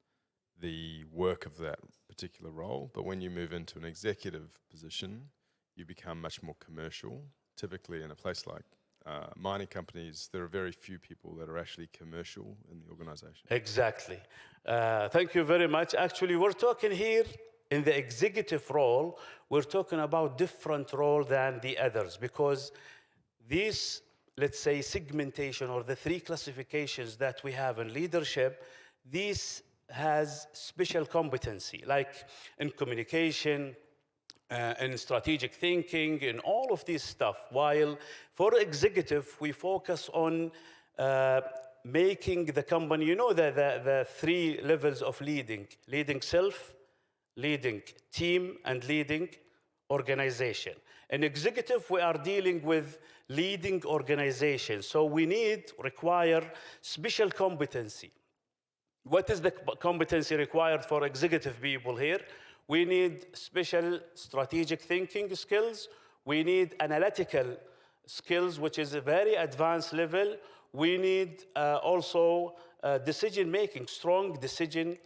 the work of that particular role, but when you move into an executive position, you become much more commercial. Typically in a place like mining companies, there are very few people that are actually commercial in the organization. Exactly. Thank you very much. Actually, we're talking here in the executive role, we're talking about different role than the others, because these, let's say, segmentation or the 3 classifications that we have in leadership, these has special competency, like in communication, in strategic thinking, in all of this stuff. While for executive, we focus on making the company, you know, the 3 levels of leading: leading self, leading team, and leading organization. In executive, we are dealing with leading organization. So we require special competency. What is the competency required for executive people here? We need special strategic thinking skills. We need analytical skills, which is a very advanced level. We need also decision-making, strong decision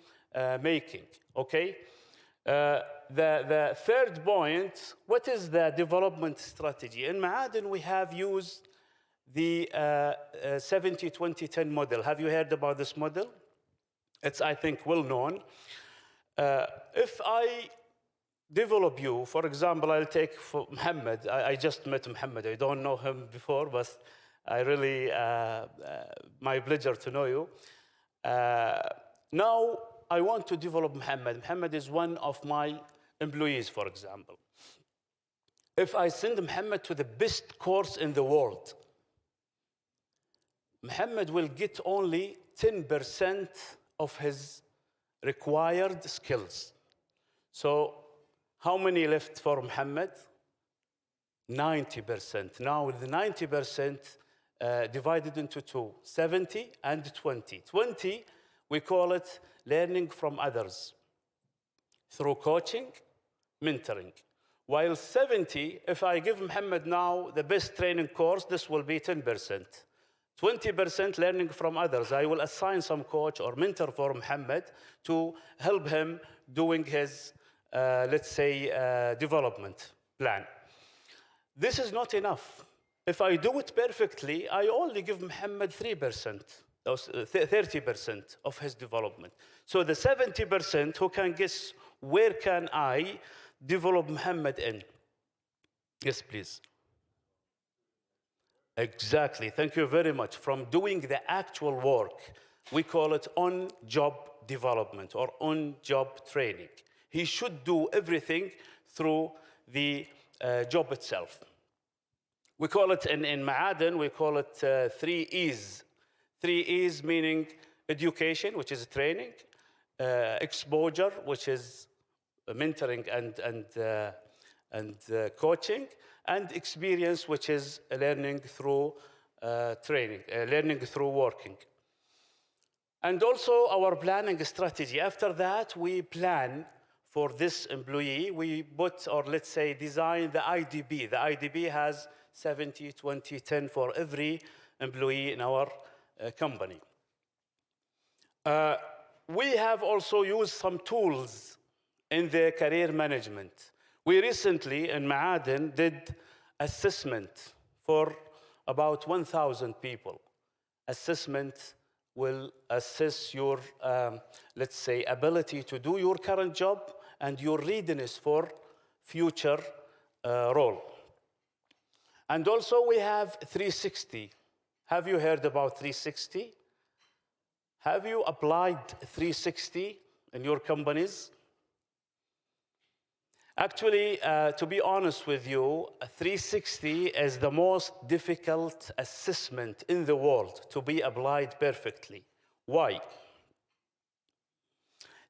making, okay? The third point, what is the development strategy? In Ma'aden, we have used the 70-20-10 model. Have you heard about this model? It's, I think, well known. If I develop you, for example, I'll take for Mohammed. I just met Mohammed. I don't know him before, but I really, my pleasure to know you. Now, I want to develop Mohammed. Mohammed is one of my employees, for example. If I send Mohammed to the best course in the world, Mohammed will get only 10% of his required skills. So how many left for Mohammed? 90%. Now with the 90% divided into two, 70 and 20. 20, we call it learning from others through coaching, mentoring. While 70, if I give Mohammed now the best training course, this will be 10%. 20% learning from others. I will assign some coach or mentor for Mohammed to help him doing his, let's say, development plan. This is not enough. If I do it perfectly, I only give Mohammed 3%, 30% of his development. So the 70%, who can guess where can I develop Mohammed in? Yes, please. Exactly, thank you very much. From doing the actual work, we call it on-job development or on-job training. He should do everything through the job itself. We call it, in Ma'aden, we call it 3 E's. 3 E's meaning education, which is training, exposure, which is mentoring and coaching, and experience, which is learning through training, learning through working. And also our planning strategy. After that, we plan for this employee. We put, or let's say, design the IDB. The IDB has 70, 20, 10 for every employee in our company. We have also used some tools in the career management. We recently, in Ma'aden, did assessment for about 1,000 people. Assessment will assess your, let's say, ability to do your current job and your readiness for future role. And also we have 360. Have you heard about 360? Have you applied 360 in your companies? Actually, to be honest with you, 360 is the most difficult assessment in the world to be applied perfectly. Why?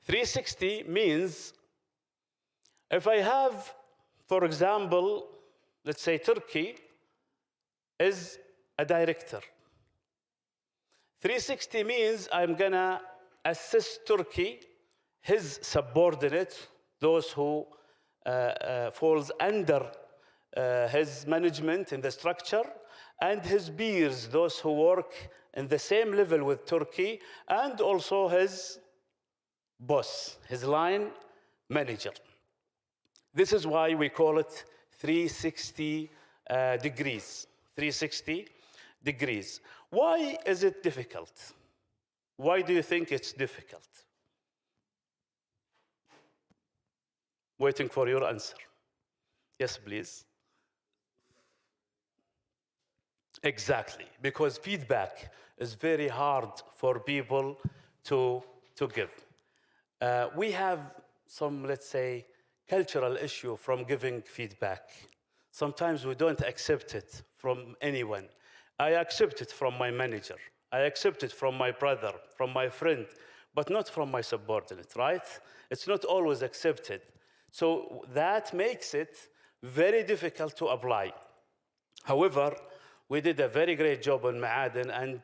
360 means if I have, for example, let's say Turkey is a director. 360 means I'm gonna assess Turkey, his subordinate, those who falls under his management in the structure, and his peers, those who work in the same level with Turkey, and also his boss, his line manager. This is why we call it 360 degrees. 360 degrees. Why is it difficult? Why do you think it's difficult? Waiting for your answer. Yes, please. Exactly, because feedback is very hard for people to give. We have some, let's say, cultural issue from giving feedback. Sometimes we don't accept it from anyone. I accept it from my manager. I accept it from my brother, from my friend, but not from my subordinate, right? It's not always accepted. So that makes it very difficult to apply. However, we did a very great job on Ma'aden, and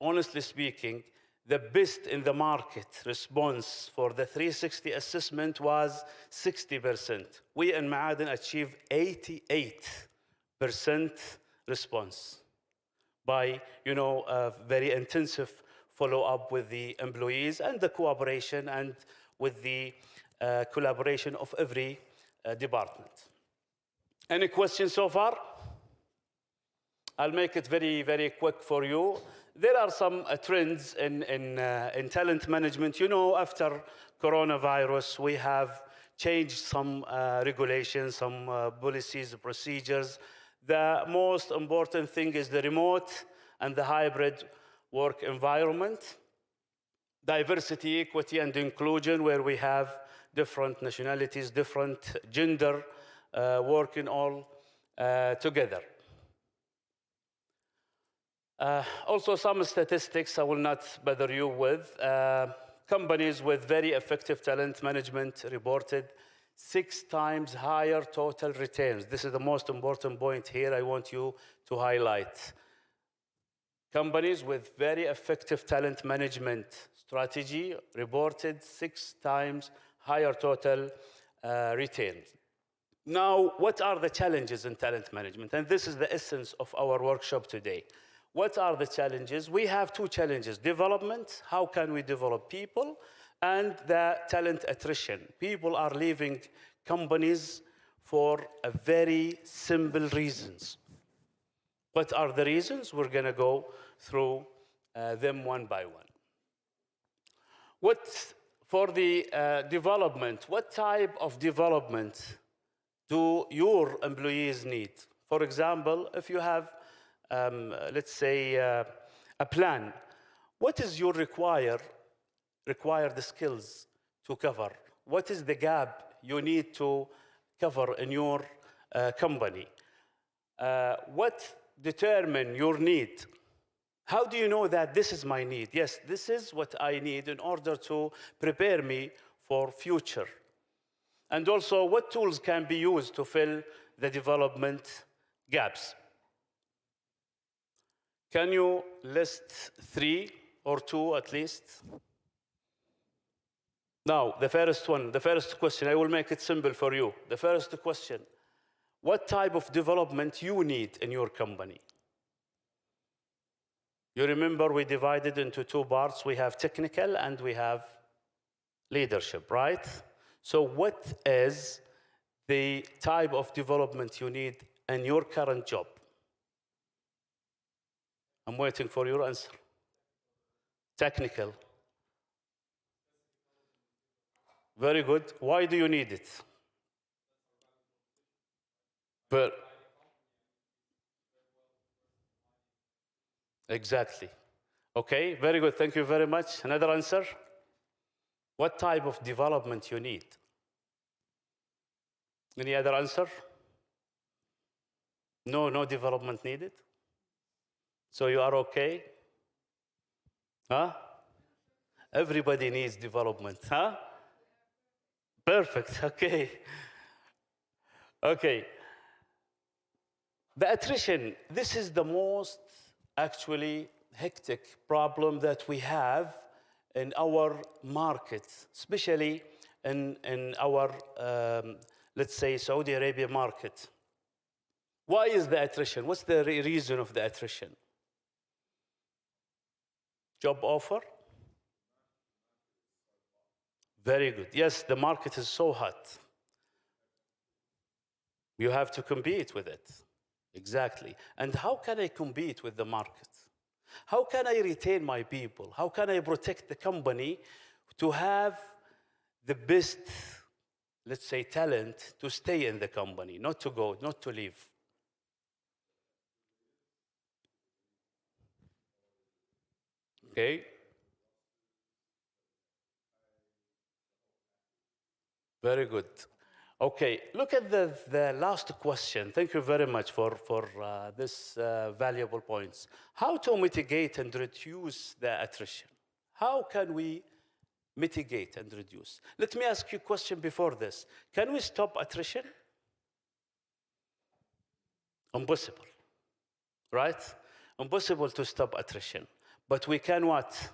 honestly speaking, the best in the market response for the 360 assessment was 60%. We in Ma'aden achieved 88% response by, a very intensive follow-up with the employees and the cooperation and with the collaboration of every department. Any questions so far? I'll make it very, very quick for you. There are some trends in talent management. You know, after coronavirus, we have changed some regulations, some policies, procedures. The most important thing is the remote and the hybrid work environment. Diversity, equity, and inclusion, where we have different nationalities, different gender, working all together. Also, some statistics I will not bother you with. Companies with very effective talent management reported 6 times higher total returns. This is the most important point here I want you to highlight. Companies with very effective talent management strategy reported 6 times higher total returns. Now, what are the challenges in talent management? And this is the essence of our workshop today. What are the challenges? We have 2 challenges: development, how can we develop people, and the talent attrition. People are leaving companies for a very simple reasons. What are the reasons? We're going to go through them one by one. For the development, what type of development do your employees need? For example, if you have, let's say, a plan, what is your required skills to cover? What is the gap you need to cover in your company? What determine your need? How do you know that this is my need? Yes, this is what I need in order to prepare me for future. And also, what tools can be used to fill the development gaps? Can you list 3 or 2 at least? Now, the first question, I will make it simple for you. The first question, what type of development you need in your company? You remember we divided into 2 parts. We have technical and we have leadership, right? So what is the type of development you need in your current job? I'm waiting for your answer. Technical. Very good. Why do you need it? Exactly. Okay, very good. Thank you very much. Another answer? What type of development you need? Any other answer? No development needed? So you are okay? Huh? Everybody needs development, huh? Perfect, okay. Okay. The attrition, this is the most actually hectic problem that we have in our market, especially in our, let's say, Saudi Arabia market. Why is the attrition? What's the reason of the attrition? Job offer? Very good. Yes, the market is so hot. You have to compete with it. Exactly. And how can I compete with the market? How can I retain my people? How can I protect the company to have the best, let's say, talent to stay in the company, not to go, not to leave? Okay. Very good. Okay, look at the last question. Thank you very much for this valuable points. How to mitigate and reduce the attrition? How can we mitigate and reduce? Let me ask you a question before this. Can we stop attrition? Impossible, right? Impossible to stop attrition. But we can what?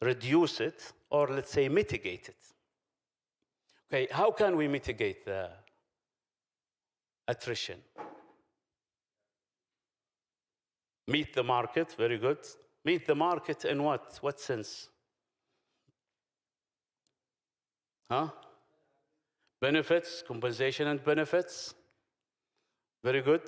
Reduce it, or let's say mitigate it. Okay, how can we mitigate the attrition? Meet the market, very good. Meet the market in what? What sense? Huh? Benefits, compensation and benefits. Very good.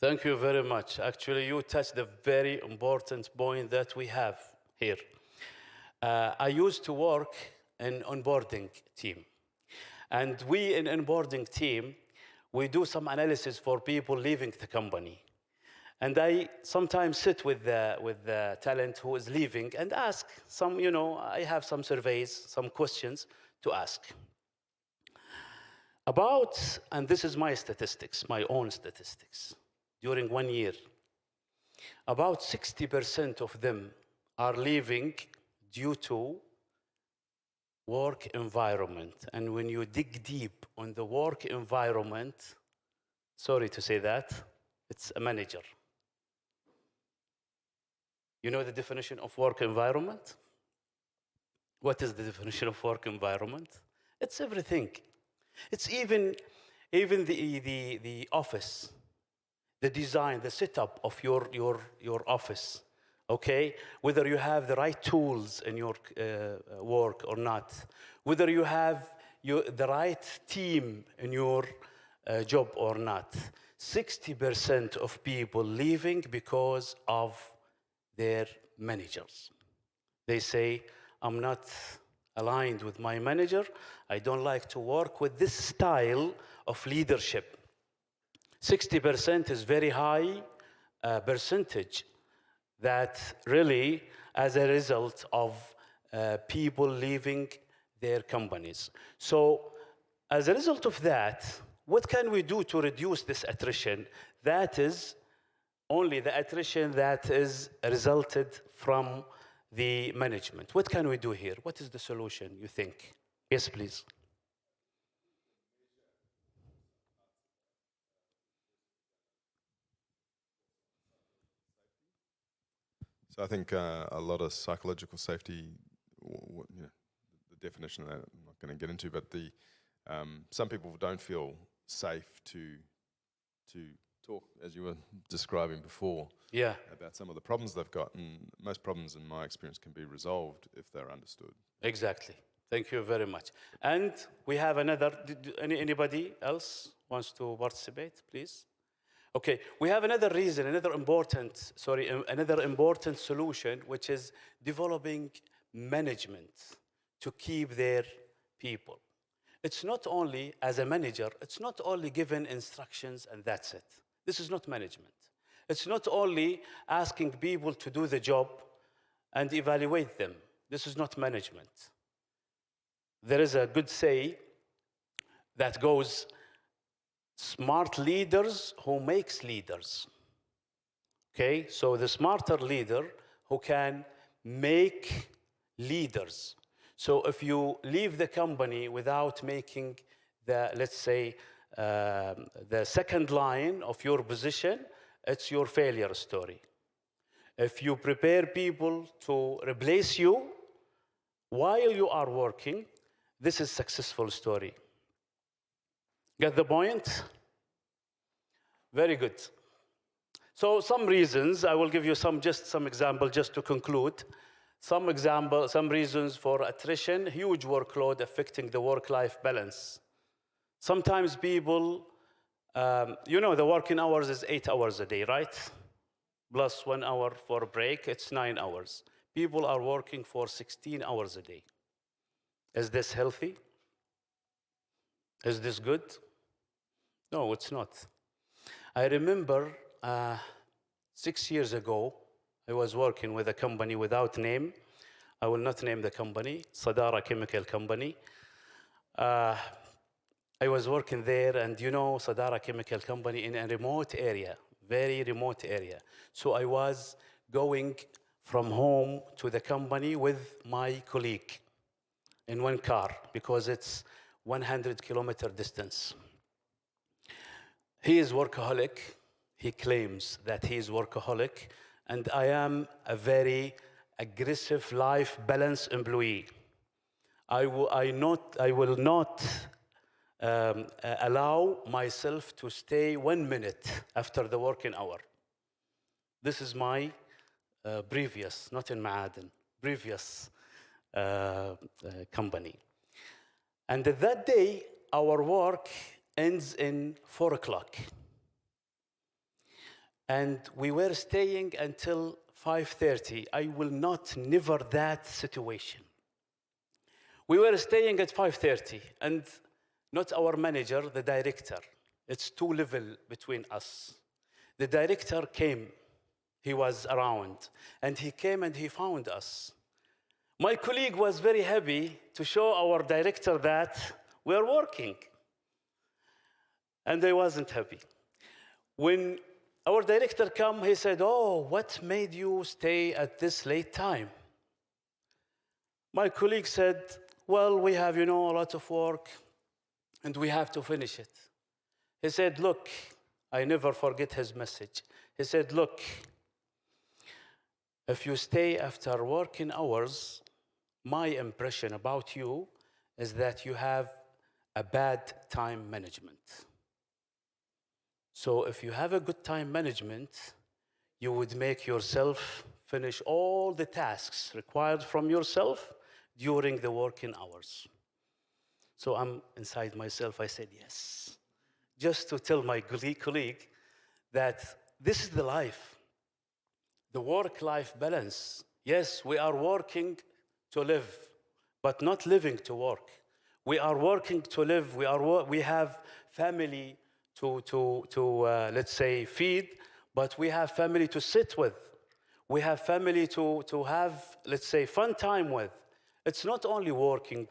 Thank you very much. Actually, you touched a very important point that we have here. I used to work in onboarding team. And we in onboarding team, we do some analysis for people leaving the company. And I sometimes sit with the talent who is leaving and ask some, I have some surveys, some questions to ask. And this is my statistics, my own statistics. During 1 year, about 60% of them are leaving due to work environment. And when you dig deep on the work environment, sorry to say that, it's a manager. You know the definition of work environment? What is the definition of work environment? It's everything. It's even the office. The design, the setup of your office, okay? Whether you have the right tools in your work or not, whether you have the right team in your job or not. 60% of people leaving because of their managers. They say, I'm not aligned with my manager. I don't like to work with this style of leadership. 60% is very high percentage that really, as a result of people leaving their companies. So as a result of that, what can we do to reduce this attrition? That is only the attrition that is resulted from the management. What can we do here? What is the solution, you think? Yes, please. So I think a lot of psychological safety, the definition of that I'm not going to get into, but some people don't feel safe to talk, as you were describing before, about some of the problems they've got. And most problems, in my experience, can be resolved if they're understood. Exactly. Thank you very much. And we have another, anybody else wants to participate, please? Okay, we have another reason, another important solution, which is developing management to keep their people. It's not only, as a manager, it's not only giving instructions and that's it. This is not management. It's not only asking people to do the job and evaluate them. This is not management. There is a good saying that goes, smart leaders who makes leaders. Okay, so the smarter leader who can make leaders. So if you leave the company without making the, let's say, the second line of your position, it's your failure story. If you prepare people to replace you while you are working, this is a successful story. Get the point? Very good. So some reasons, I will give you some example just to conclude. Some reasons for attrition, huge workload affecting the work-life balance. Sometimes people, the working hours is 8 hours a day, right? Plus 1 hour for a break, it's 9 hours. People are working for 16 hours a day. Is this healthy? Is this good? No, it's not. I remember 6 years ago, I was working with a company without name. I will not name the company, Sadara Chemical Company. I was working there, and Sadara Chemical Company in a remote area, very remote area. So I was going from home to the company with my colleague in one car because it's 100-kilometer distance. He is workaholic. He claims that he is workaholic, and I am a very aggressive life balance employee. I will not allow myself to stay 1 minute after the working hour. This is my previous, not in Ma'aden, previous company. And that day, our work ends in 4 o'clock. And we were staying until 5:30. I will never that situation. We were staying at 5:30, and not our manager, the director. It's 2 levels between us. The director came. He was around, and he came and he found us. My colleague was very happy to show our director that we're working. And I wasn't happy. When our director came, he said, "Oh, what made you stay at this late time?" My colleague said, "Well, we have, a lot of work, and we have to finish it." He said, "Look," I never forget his message. He said, "Look, if you stay after working hours, my impression about you is that you have a bad time management. So if you have a good time management, you would make yourself finish all the tasks required from yourself during the working hours." So I'm inside myself, I said yes. Just to tell my colleague that this is the life, the work-life balance. Yes, we are working to live, but not living to work. We are working to live. We have family to let's say, feed, but we have family to sit with. We have family to have, let's say, fun time with. It's not only working.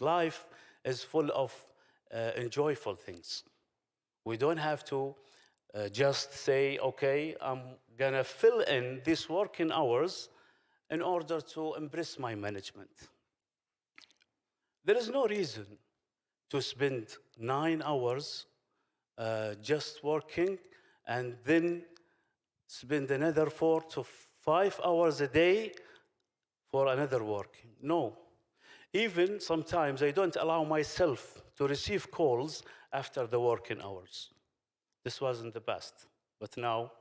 Life is full of enjoyable things. We don't have to just say, okay, I'm gonna fill in these working hours in order to impress my management. There is no reason to spend 9 hours just working and then spend another 4 to 5 hours a day for another working. No. Even sometimes I don't allow myself to receive calls after the working hours. This was in the past, but now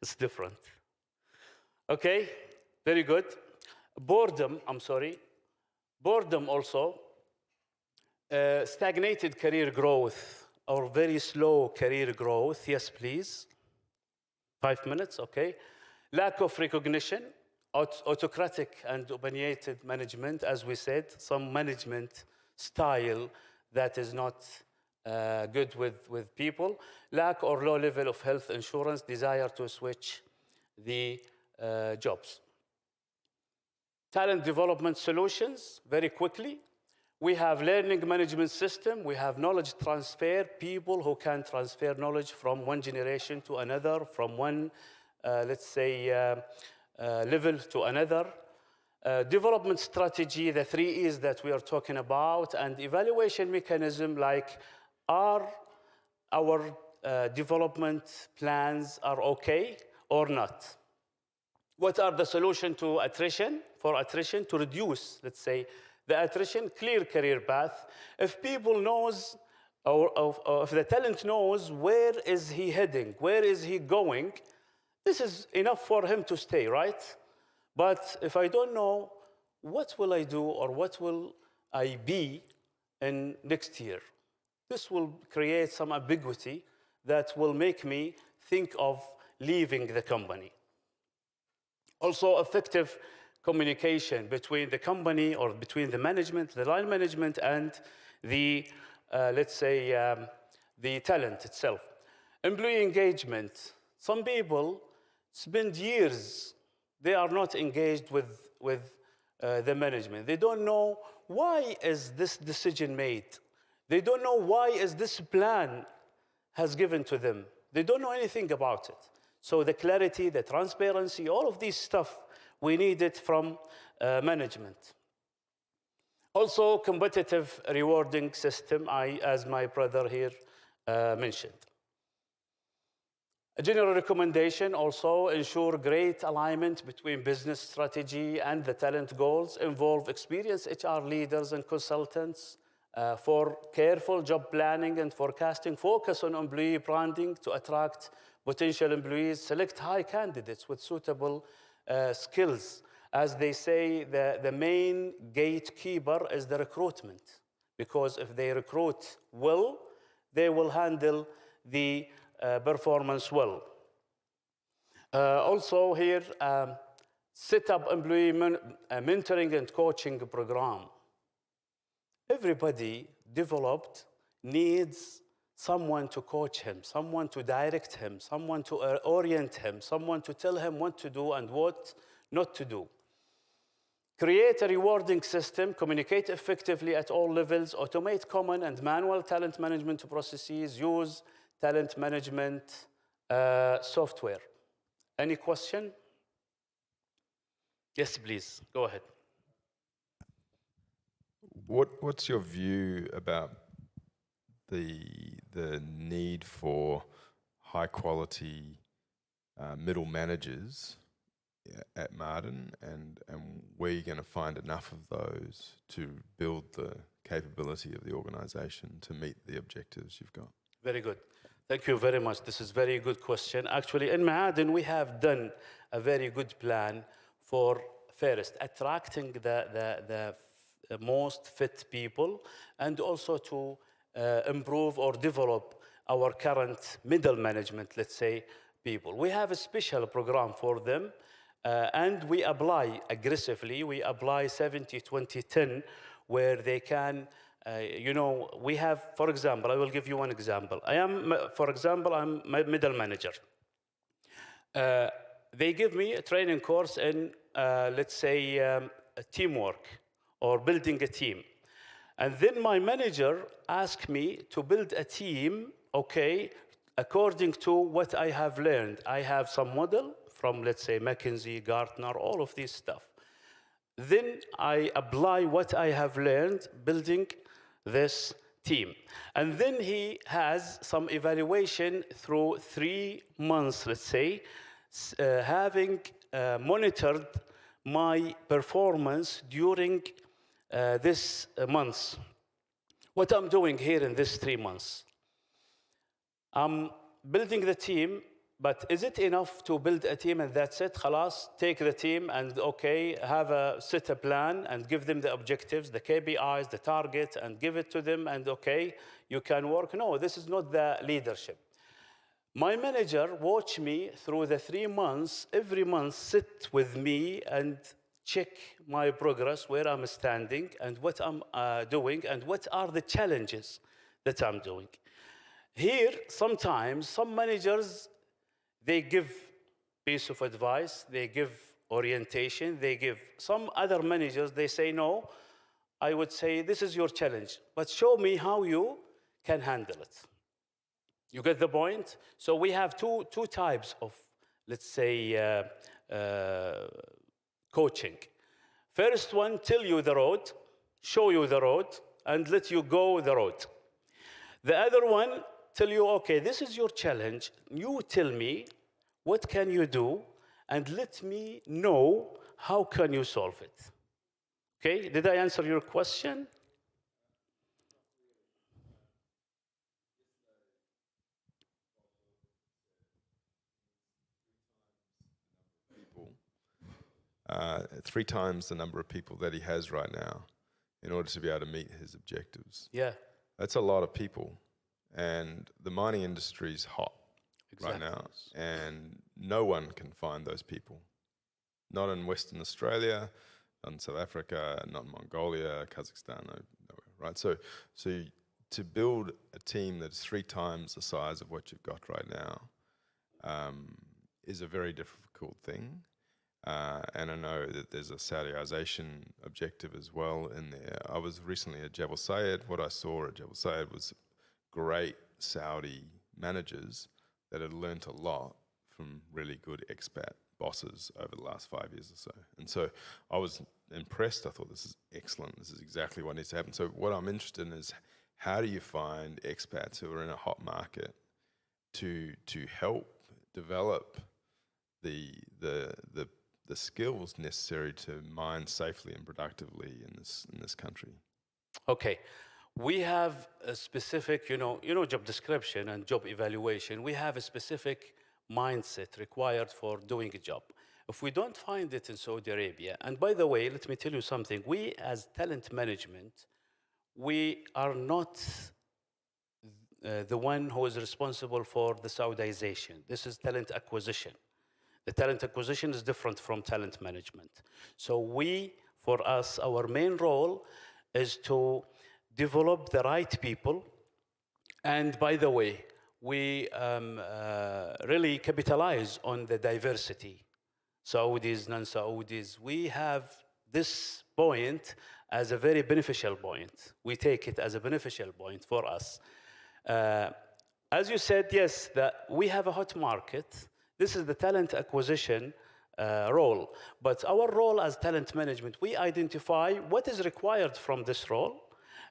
it's different. Okay, very good. Boredom also. Stagnated career growth or very slow career growth. Yes, please. 5 minutes, okay. Lack of recognition, autocratic and opinionated management, as we said, some management style that is not good with people. Lack or low level of health insurance, desire to switch the jobs. Talent development solutions, very quickly. We have learning management system. We have knowledge transfer, people who can transfer knowledge from one generation to another, from one, let's say, level to another. Development strategy, the 3 E's that we are talking about, and evaluation mechanism, like are our development plans are okay or not? What are the solutions to attrition? For attrition, to reduce, let's say, the attrition, clear career path. If people knows, or if the talent knows where is he heading, where is he going, this is enough for him to stay, right? But if I don't know, what will I do or what will I be in next year? This will create some ambiguity that will make me think of leaving the company. Also, effective communication between the company or between the management, the line management, and the, let's say, the talent itself. Employee engagement. Some people spend years, they are not engaged with the management. They don't know why is this decision made. They don't know why is this plan has given to them. They don't know anything about it. So the clarity, the transparency, all of these stuff, we need it from management. Also, competitive rewarding system, as my brother here mentioned. A general recommendation also: ensure great alignment between business strategy and the talent goals. Involve experienced HR leaders and consultants for careful job planning and forecasting. Focus on employee branding to attract potential employees. Select high candidates with suitable skills. As they say, the main gatekeeper is the recruitment, because if they recruit well, they will handle the performance well. Also here, set up employee mentoring and coaching program. Everybody developed needs someone to coach him, someone to direct him, someone to orient him, someone to tell him what to do and what not to do. Create a rewarding system, communicate effectively at all levels, automate common and manual talent management processes, use talent management software. Any question? Yes, please, go ahead. What's your view about the need for high quality middle managers at Marden, and where you're going to find enough of those to build the capability of the organization to meet the objectives you've got? Very good. Thank you very much. This is a very good question. Actually, in Marden, we have done a very good plan for first attracting the most fit people, and also to improve or develop our current middle management, let's say, people. We have a special program for them, and we apply aggressively. We apply 70-20-10, where they can, we have, for example, I will give you one example. I'm a middle manager. They give me a training course in, let's say, teamwork or building a team. And then my manager asked me to build a team, okay, according to what I have learned. I have some model from, let's say, McKinsey, Gartner, all of this stuff. Then I apply what I have learned building this team. And then he has some evaluation through 3 months, let's say, having monitored my performance during this months. What I'm doing here in this 3 months, I'm building the team, but is it enough to build a team and that's it? Khalas, take the team and okay, set a plan and give them the objectives, the KPIs, the target, and give it to them and okay, you can work. No, this is not the leadership. My manager watched me through the 3 months, every month sit with me and check my progress, where I'm standing and what I'm doing and what are the challenges that I'm doing. Here, sometimes some managers, they give piece of advice, they give orientation, they give. Some other managers, they say, no, I would say, this is your challenge, but show me how you can handle it. You get the point? So we have two types of, let's say, coaching. First one, tell you the road, show you the road, and let you go the road. The other one, tell you, okay, this is your challenge. You tell me, what can you do? And let me know how can you solve it. Okay, did I answer your question? Three times the number of people that he has right now in order to be able to meet his objectives. Yeah. That's a lot of people. And the mining industry is hot right now. And no one can find those people. Not in Western Australia, not in South Africa, not in Mongolia, Kazakhstan, nowhere, right? So to build a team that's 3 times the size of what you've got right now is a very difficult thing. And I know that there's a Saudiization objective as well in there. I was recently at Jebel Sayed. What I saw at Jebel Sayed was great Saudi managers that had learnt a lot from really good expat bosses over the last 5 years or so. And so I was impressed. I thought, this is excellent. This is exactly what needs to happen. So what I'm interested in is, how do you find expats who are in a hot market to help develop the skills necessary to mine safely and productively in this country? Okay. We have a specific, job description and job evaluation. We have a specific mindset required for doing a job. If we don't find it in Saudi Arabia, and by the way, let me tell you something, we as talent management, we are not the one who is responsible for the Saudization. This is talent acquisition. The talent acquisition is different from talent management. So for us, our main role is to develop the right people. And by the way, we really capitalize on the diversity. Saudis, non-Saudis, we have this point as a very beneficial point. We take it as a beneficial point for us. As you said, yes, that we have a hot market. This is the talent acquisition role. But our role as talent management, we identify what is required from this role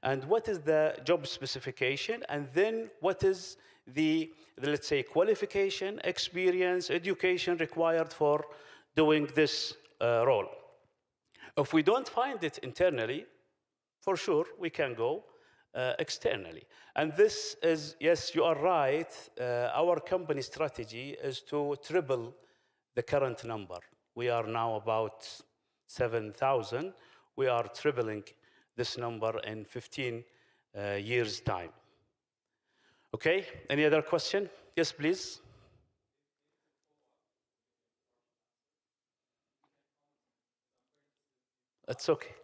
and what is the job specification, and then what is the let's say, qualification, experience, education required for doing this role. If we don't find it internally, for sure, we can go externally. And this is, yes, you are right, our company strategy is to triple the current number. We are now about 7,000. We are tripling this number in 15 years' time. Okay, any other question? Yes, please. That's okay.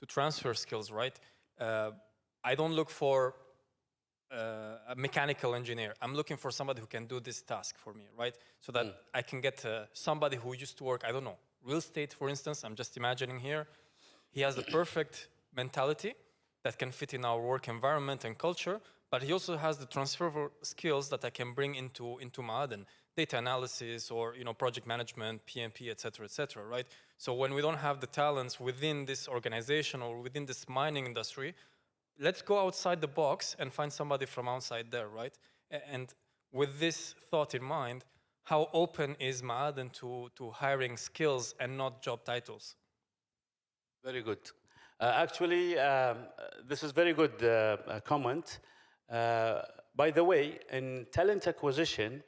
To transfer skills, right? I don't look for a mechanical engineer. I'm looking for somebody who can do this task for me, right? So that I can get somebody who used to work, I don't know, real estate, for instance. I'm just imagining here. He has the perfect mentality that can fit in our work environment and culture, but he also has the transferable skills that I can bring into Ma'aden, data analysis or project management, PMP, et cetera, right? So when we don't have the talents within this organization or within this mining industry, let's go outside the box and find somebody from outside there, right? And with this thought in mind, how open is Ma'aden to hiring skills and not job titles? Very good. Actually, this is very good comment. By the way, in talent acquisition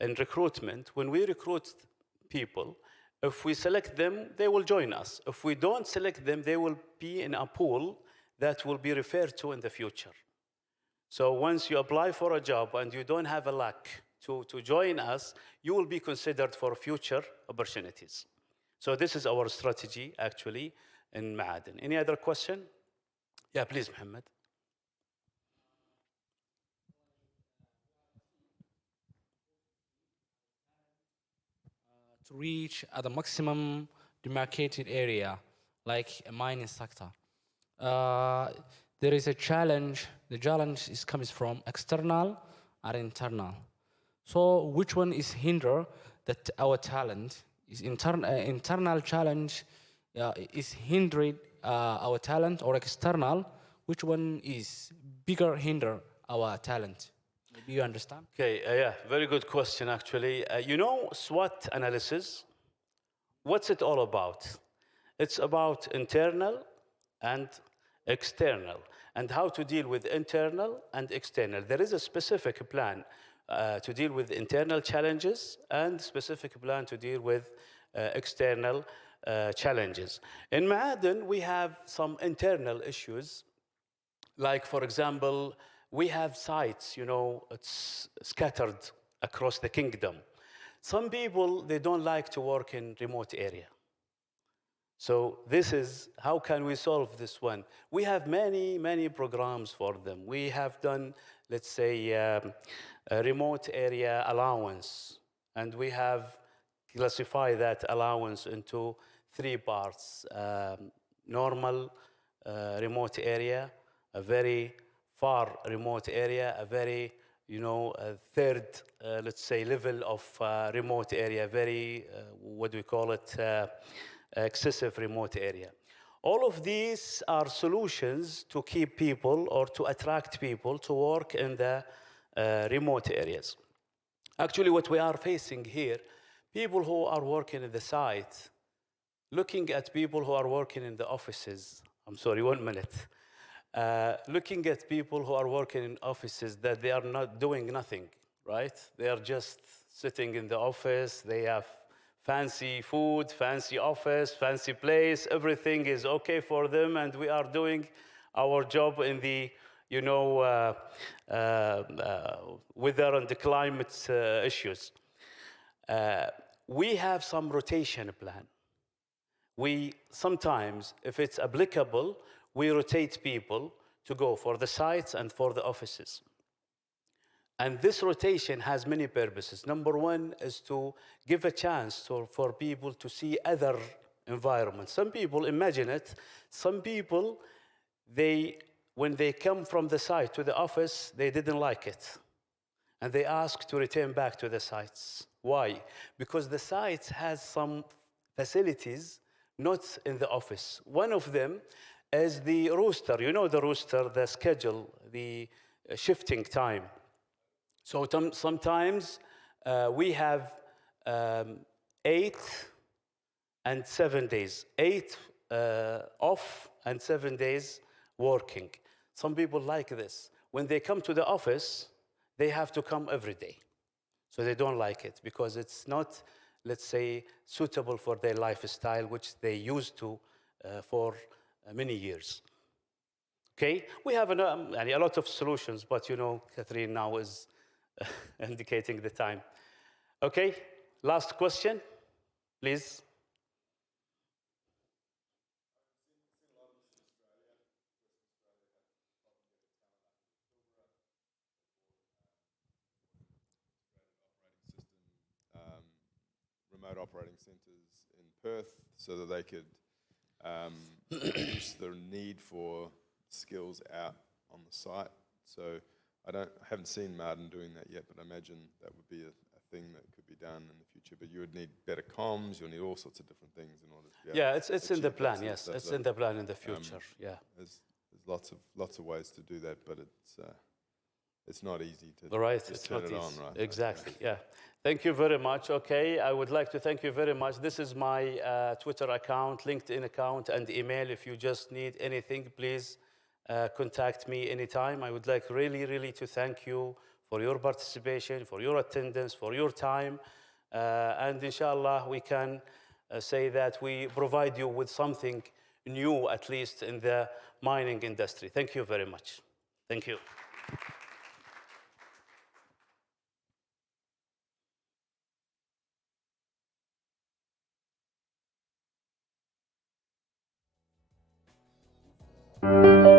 and recruitment, when we recruit people, if we select them, they will join us. If we don't select them, they will be in a pool that will be referred to in the future. So once you apply for a job and you don't have a luck to join us, you will be considered for future opportunities. So this is our strategy, actually, in Ma'aden. Any other question? Yeah, please, Mohammed. To reach at the maximum demarcated area, like a mining sector. There is a challenge. The challenge comes from external and internal. So which one is hinder that our talent is internal challenge is hindering our talent, or external? Which one is bigger hinder our talent? Maybe you understand? Okay, yeah, very good question, actually. SWOT analysis, what's it all about? It's about internal and external, and how to deal with internal and external. There is a specific plan to deal with internal challenges and specific plan to deal with external challenges. In Ma'aden, we have some internal issues, like, for example, we have sites, it's scattered across the kingdom. Some people, they don't like to work in remote area. So this is, how can we solve this one? We have many, many programs for them. We have done, let's say, a remote area allowance, and we have classified that allowance into 3 parts: normal, remote area, a very far remote area, a very, a third, let's say, level of remote area, very, what do we call it, excessive remote area. All of these are solutions to keep people or to attract people to work in the remote areas. Actually, what we are facing here, people who are working in the site, looking at people who are working in the offices, I'm sorry, 1 minute. Looking at people who are working in offices that they are not doing nothing, right? They are just sitting in the office, they have fancy food, fancy office, fancy place, everything is okay for them, and we are doing our job in the, weather and the climate issues. We have some rotation plan. We sometimes, if it's applicable, we rotate people to go for the sites and for the offices. And this rotation has many purposes. Number one is to give a chance for people to see other environments. Some people, imagine it, some people, when they come from the site to the office, they didn't like it. And they ask to return back to the sites. Why? Because the sites has some facilities not in the office. One of them is the rooster. You know the rooster, the schedule, the shifting time. So sometimes we have 8 and 7 days, 8 off and 7 days working. Some people like this. When they come to the office, they have to come every day. So they don't like it because it's not, let's say, suitable for their lifestyle, which they used to for many years. Okay, we have a lot of solutions, but Catherine now is indicating the time. Okay, last question, please. Remote operating centres in Perth so that they could reduce the need for skills out on the site. So I haven't seen Martin doing that yet, but I imagine that would be a thing that could be done in the future. But you would need better comms, you'll need all sorts of different things in order to be able to it's in the plan, yes. It's in the plan in the future, yeah. There's lots of ways to do that, but it's not easy to just turn it on, right? Exactly, yeah. Thank you very much. Okay, I would like to thank you very much. This is my Twitter account, LinkedIn account, and email. If you just need anything, please contact me anytime. I would like really to thank you for your participation, for your attendance, for your time. And inshallah, we can say that we provide you with something new, at least in the mining industry. Thank you very much. Thank you. Thank you.